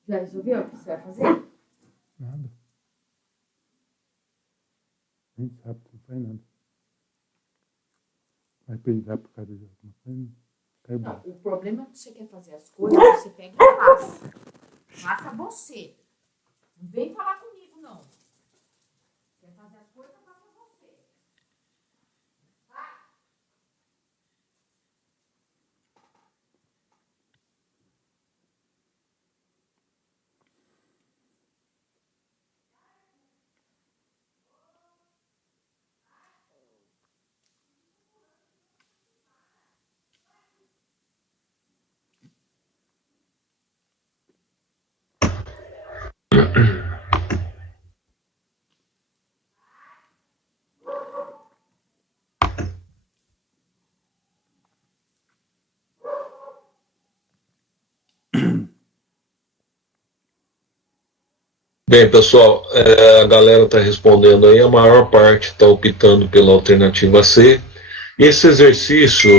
Já resolveu o que você vai fazer? Nada. Nem sabe, não faz nada. Vai peidar por causa de alguma coisa? Cai Não, bom. o problema é que você quer fazer as coisas, você pega e faça. Faça você. Não vem falar comigo, não. Quer fazer as coisas, faça você. Vai. Bem, pessoal, a galera está respondendo aí, a maior parte está optando pela alternativa C. Esse exercício,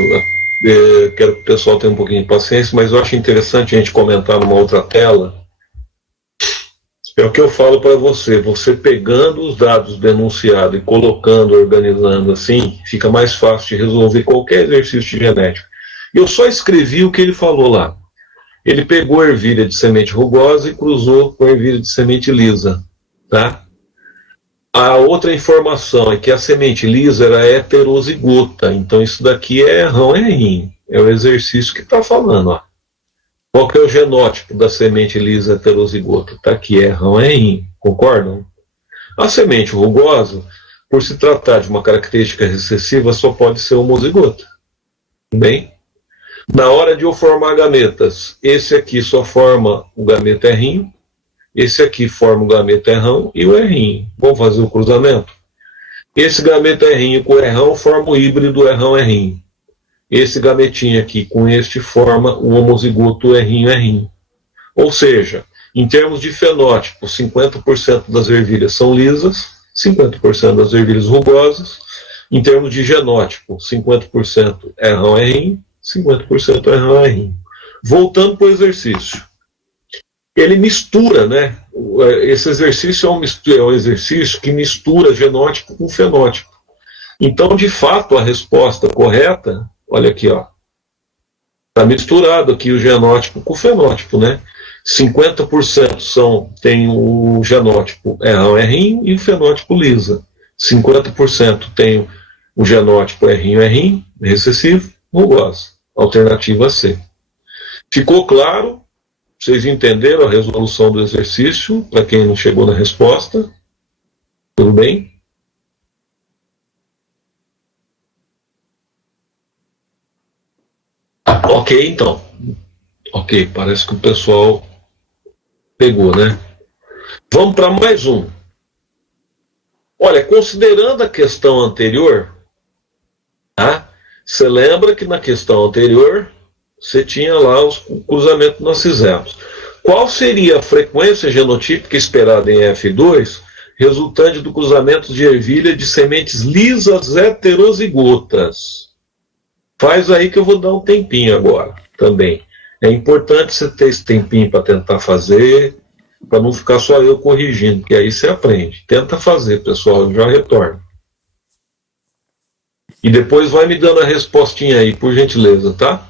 quero que o pessoal tenha um pouquinho de paciência, mas eu acho interessante a gente comentar numa outra tela. É o que eu falo para você, você pegando os dados denunciados e colocando, organizando assim, fica mais fácil de resolver qualquer exercício de genética. Eu só escrevi o que ele falou lá. Ele pegou ervilha de semente rugosa e cruzou com ervilha de semente lisa. Tá? A outra informação é que a semente lisa era heterozigota, então isso daqui é rão é rim. É o exercício que está falando. Ó. Qual que é o genótipo da semente lisa heterozigota? Está aqui, é rão é rim. Concordam? A semente rugosa, por se tratar de uma característica recessiva, só pode ser homozigota. Bem? Na hora de eu formar gametas, esse aqui só forma o gameta errinho, esse aqui forma o gameta errão e o errinho. Vamos fazer o cruzamento? Esse gameta errinho com o errão forma o híbrido errão-errinho. Esse gametinho aqui com este forma o homozigoto errinho-errinho. Ou seja, em termos de fenótipo, 50% das ervilhas são lisas, 50% das ervilhas rugosas. Em termos de genótipo, 50% errão-errinho, 50% errão-errinho. Voltando para o exercício. Ele mistura, né? Esse exercício é um exercício que mistura genótipo com fenótipo. Então, de fato, a resposta correta, olha aqui, ó, está misturado aqui o genótipo com o fenótipo, né? 50% tem o genótipo errão-errinho e o fenótipo lisa. 50% tem o genótipo errinho-errinho, recessivo, rugosa. Alternativa C. Ficou claro? Vocês entenderam a resolução do exercício? Para quem não chegou na resposta? Tudo bem? Ok, então. Ok, parece que o pessoal pegou, né? Vamos para mais um. Olha, considerando a questão anterior, tá? Você lembra que na questão anterior você tinha lá os cruzamentos que nós fizemos. Qual seria a frequência genotípica esperada em F2 resultante do cruzamento de ervilha de sementes lisas heterozigotas? Faz aí que eu vou dar um tempinho agora também. É importante você ter esse tempinho para tentar fazer, para não ficar só eu corrigindo, porque aí você aprende. Tenta fazer, pessoal, eu já retorno. E depois vai me dando a respostinha aí, por gentileza, tá?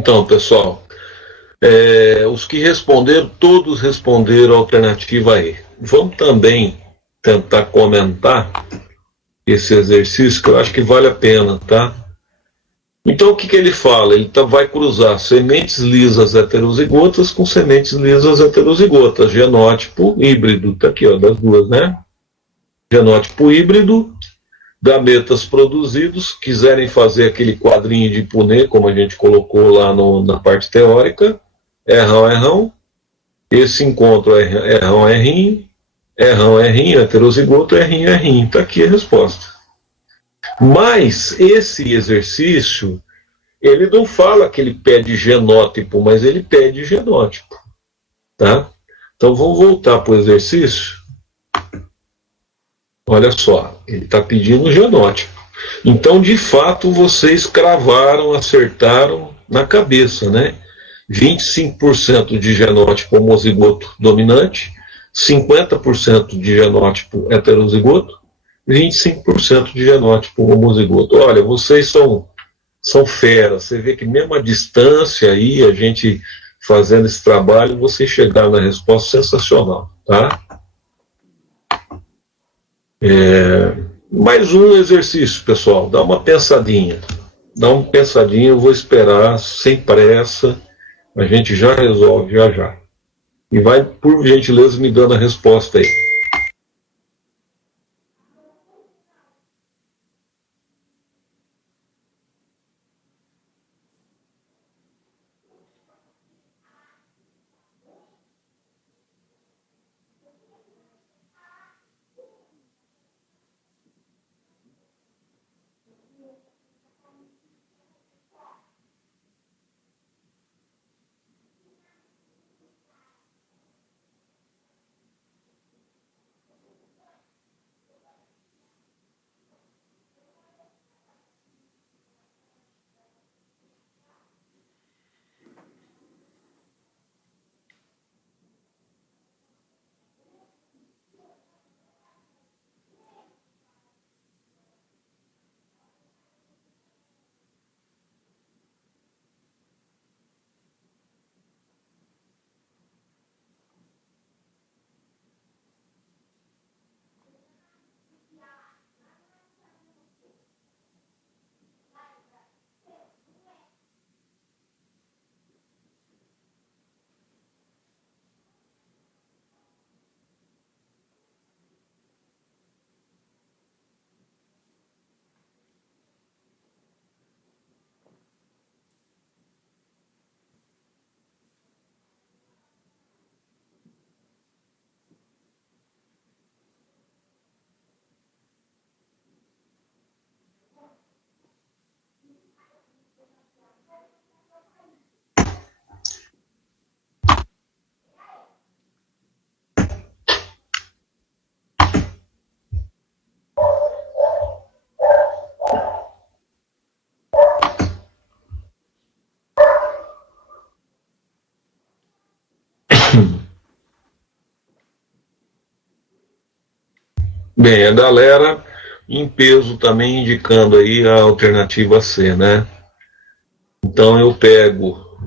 Então, pessoal, os que responderam, todos responderam a alternativa E. Vamos também tentar comentar esse exercício, que eu acho que vale a pena, tá? Então, o que ele fala? Ele vai cruzar sementes lisas heterozigotas com sementes lisas heterozigotas, genótipo híbrido, tá aqui, ó, das duas, né? Genótipo híbrido, gametas produzidos, quiserem fazer aquele quadrinho de Punnett, como a gente colocou lá na parte teórica, errão, esse encontro errão, heterozigoto, errinho, está aqui a resposta. Mas esse exercício, ele não fala que ele pede genótipo, mas ele pede genótipo, tá? Então vamos voltar para o exercício. Olha só, ele está pedindo genótipo. Então, de fato, vocês cravaram, acertaram na cabeça, né? 25% de genótipo homozigoto dominante, 50% de genótipo heterozigoto, 25% de genótipo homozigoto. Olha, vocês são feras. Você vê que mesmo a distância aí, a gente fazendo esse trabalho, vocês chegaram na resposta sensacional, tá? Mais um exercício, pessoal. Dá uma pensadinha. Eu vou esperar, sem pressa. A gente já resolve, já. E vai, por gentileza, me dando a resposta aí. Bem, a galera em peso também indicando aí a alternativa C, né? Então eu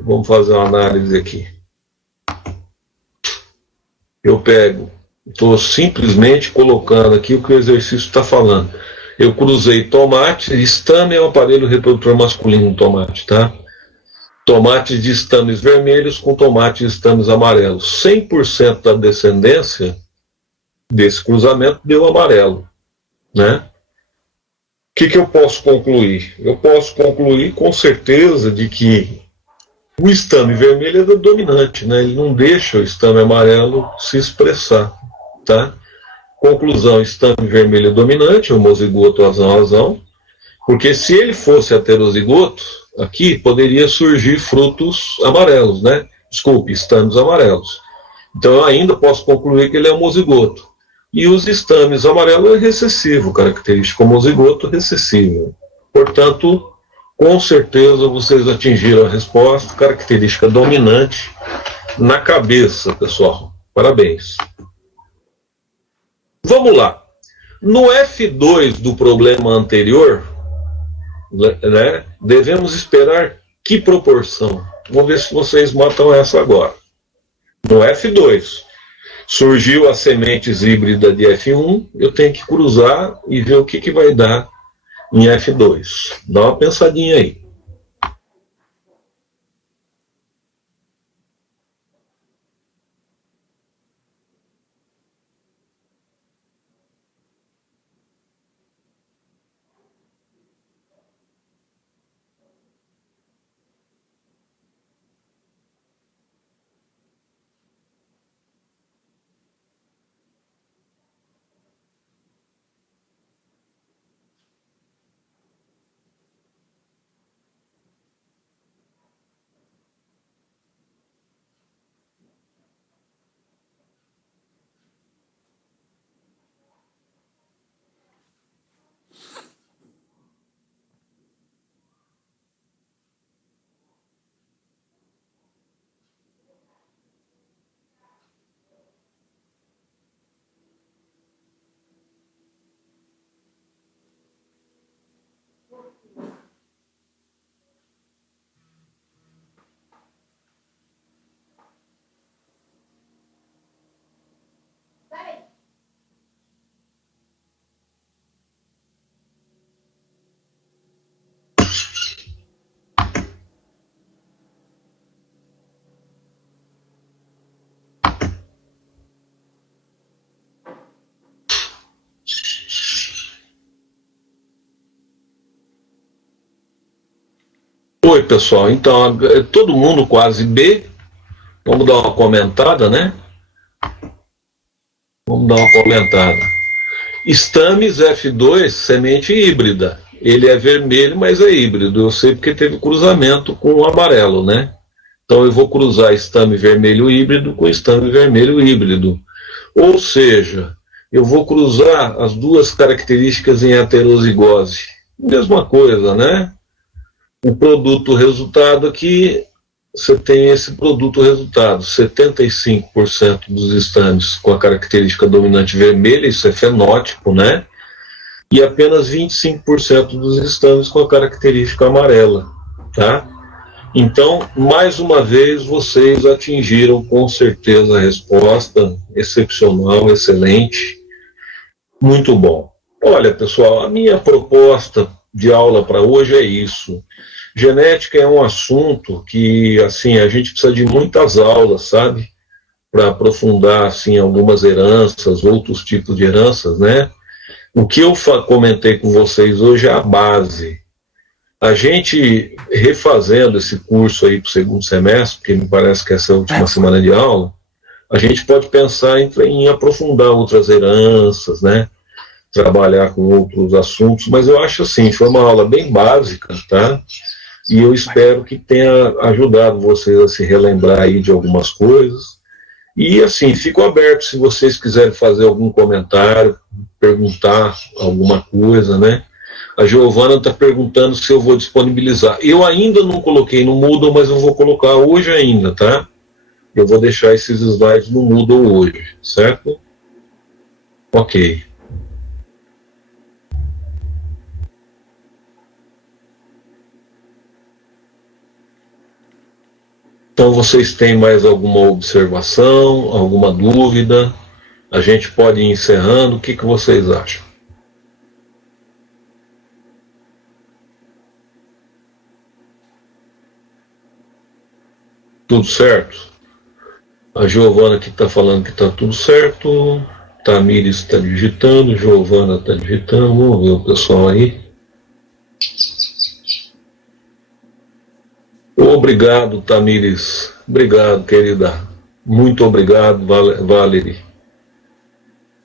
vamos fazer uma análise aqui. Estou simplesmente colocando aqui o que o exercício está falando. Eu cruzei tomate, estame é o aparelho reprodutor masculino do tomate, tá? Tomates de estames vermelhos com tomates de estames amarelos. 100% da descendência desse cruzamento deu amarelo, né? O que eu posso concluir? Eu posso concluir com certeza de que o estame vermelho é dominante, né? Ele não deixa o estame amarelo se expressar, tá? Conclusão, estame vermelho é dominante, homozigoto azão, porque se ele fosse heterozigoto, aqui poderia surgir frutos amarelos, né? Desculpe, estames amarelos. Então eu ainda posso concluir que ele é homozigoto. E os estames amarelos é recessivo, característica homozigoto recessivo. Portanto, com certeza vocês atingiram a resposta, característica dominante na cabeça, pessoal. Parabéns. Vamos lá. No F2 do problema anterior, né, devemos esperar Que proporção? Vamos ver se vocês botam essa agora. No F2, surgiu as sementes híbridas de F1, eu tenho que cruzar e ver o que vai dar em F2. Dá uma pensadinha aí. Oi, pessoal. Então, todo mundo quase B. Vamos dar uma comentada, né? Vamos dar uma comentada. Stames F2, semente híbrida. Ele é vermelho, mas é híbrido. Eu sei porque teve cruzamento com o amarelo, né? Então eu vou cruzar estame vermelho híbrido com estame vermelho híbrido. Ou seja, eu vou cruzar as duas características em heterozigose. Mesma coisa, né? O produto resultado aqui, você tem esse produto resultado, 75% dos estames com a característica dominante vermelha, isso é fenótipo, né? E apenas 25% dos estames com a característica amarela, tá? Então, mais uma vez, vocês atingiram com certeza a resposta, excepcional, excelente, muito bom. Olha, pessoal, a minha proposta de aula para hoje é isso. Genética é um assunto que, assim, a gente precisa de muitas aulas, sabe? Para aprofundar, assim, algumas heranças, outros tipos de heranças, né? O que eu comentei com vocês hoje é a base. A gente, refazendo esse curso aí para o segundo semestre, porque me parece que essa é a última semana de aula, a gente pode pensar em aprofundar outras heranças, né? Trabalhar com outros assuntos, mas eu acho assim, foi uma aula bem básica, tá? E eu espero que tenha ajudado vocês a se relembrar aí de algumas coisas. E assim, fico aberto se vocês quiserem fazer algum comentário, perguntar alguma coisa, né? A Giovana está perguntando se eu vou disponibilizar. Eu ainda não coloquei no Moodle, mas eu vou colocar hoje ainda, tá? Eu vou deixar esses slides no Moodle hoje, certo? Ok. Então, vocês têm mais alguma observação, alguma dúvida? A gente pode ir encerrando. O que vocês acham? Tudo certo? A Giovana aqui está falando que está tudo certo. Tamires está digitando. Giovana está digitando. Vamos ver o pessoal aí. Obrigado, Tamires. Obrigado, querida. Muito obrigado, Valerie.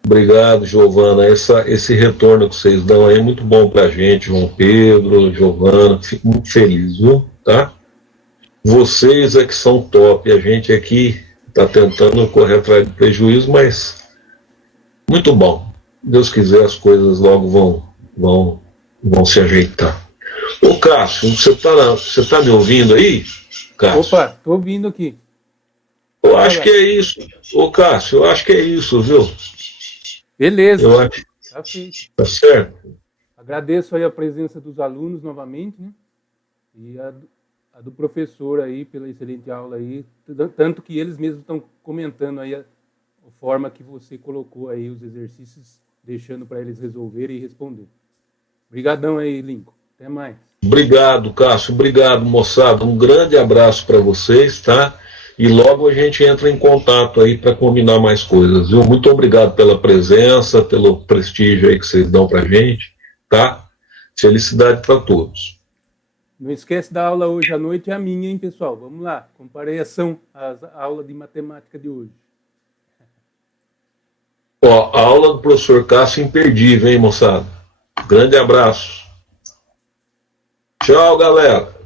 Obrigado, Giovana. Esse retorno que vocês dão aí é muito bom para a gente, João Pedro, Giovana. Fico muito feliz, viu? Tá? Vocês é que são top. A gente aqui está tentando correr atrás do prejuízo, mas muito bom. Deus quiser, as coisas logo vão se ajeitar. Ô, Cássio, você tá me ouvindo aí, Cássio? Opa, tô ouvindo aqui. Eu acho que é isso. Ô, Cássio, eu acho que é isso, viu? Beleza. Eu acho. Tá feito. Tá certo? Agradeço aí a presença dos alunos novamente, né? E a a do professor aí, pela excelente aula aí, tanto que eles mesmos estão comentando aí a forma que você colocou aí os exercícios, deixando para eles resolverem e responder. Obrigadão aí, Lincoln. Até mais. Obrigado, Cássio. Obrigado, moçada. Um grande abraço para vocês, tá? E logo a gente entra em contato aí para combinar mais coisas, viu? Muito obrigado pela presença, pelo prestígio aí que vocês dão para a gente, tá? Felicidade para todos. Não esquece da aula hoje à noite, é a minha, hein, pessoal? Vamos lá, comparação às aulas de matemática de hoje. Ó, a aula do professor Cássio imperdível, hein, moçada? Grande abraço. Tchau, galera.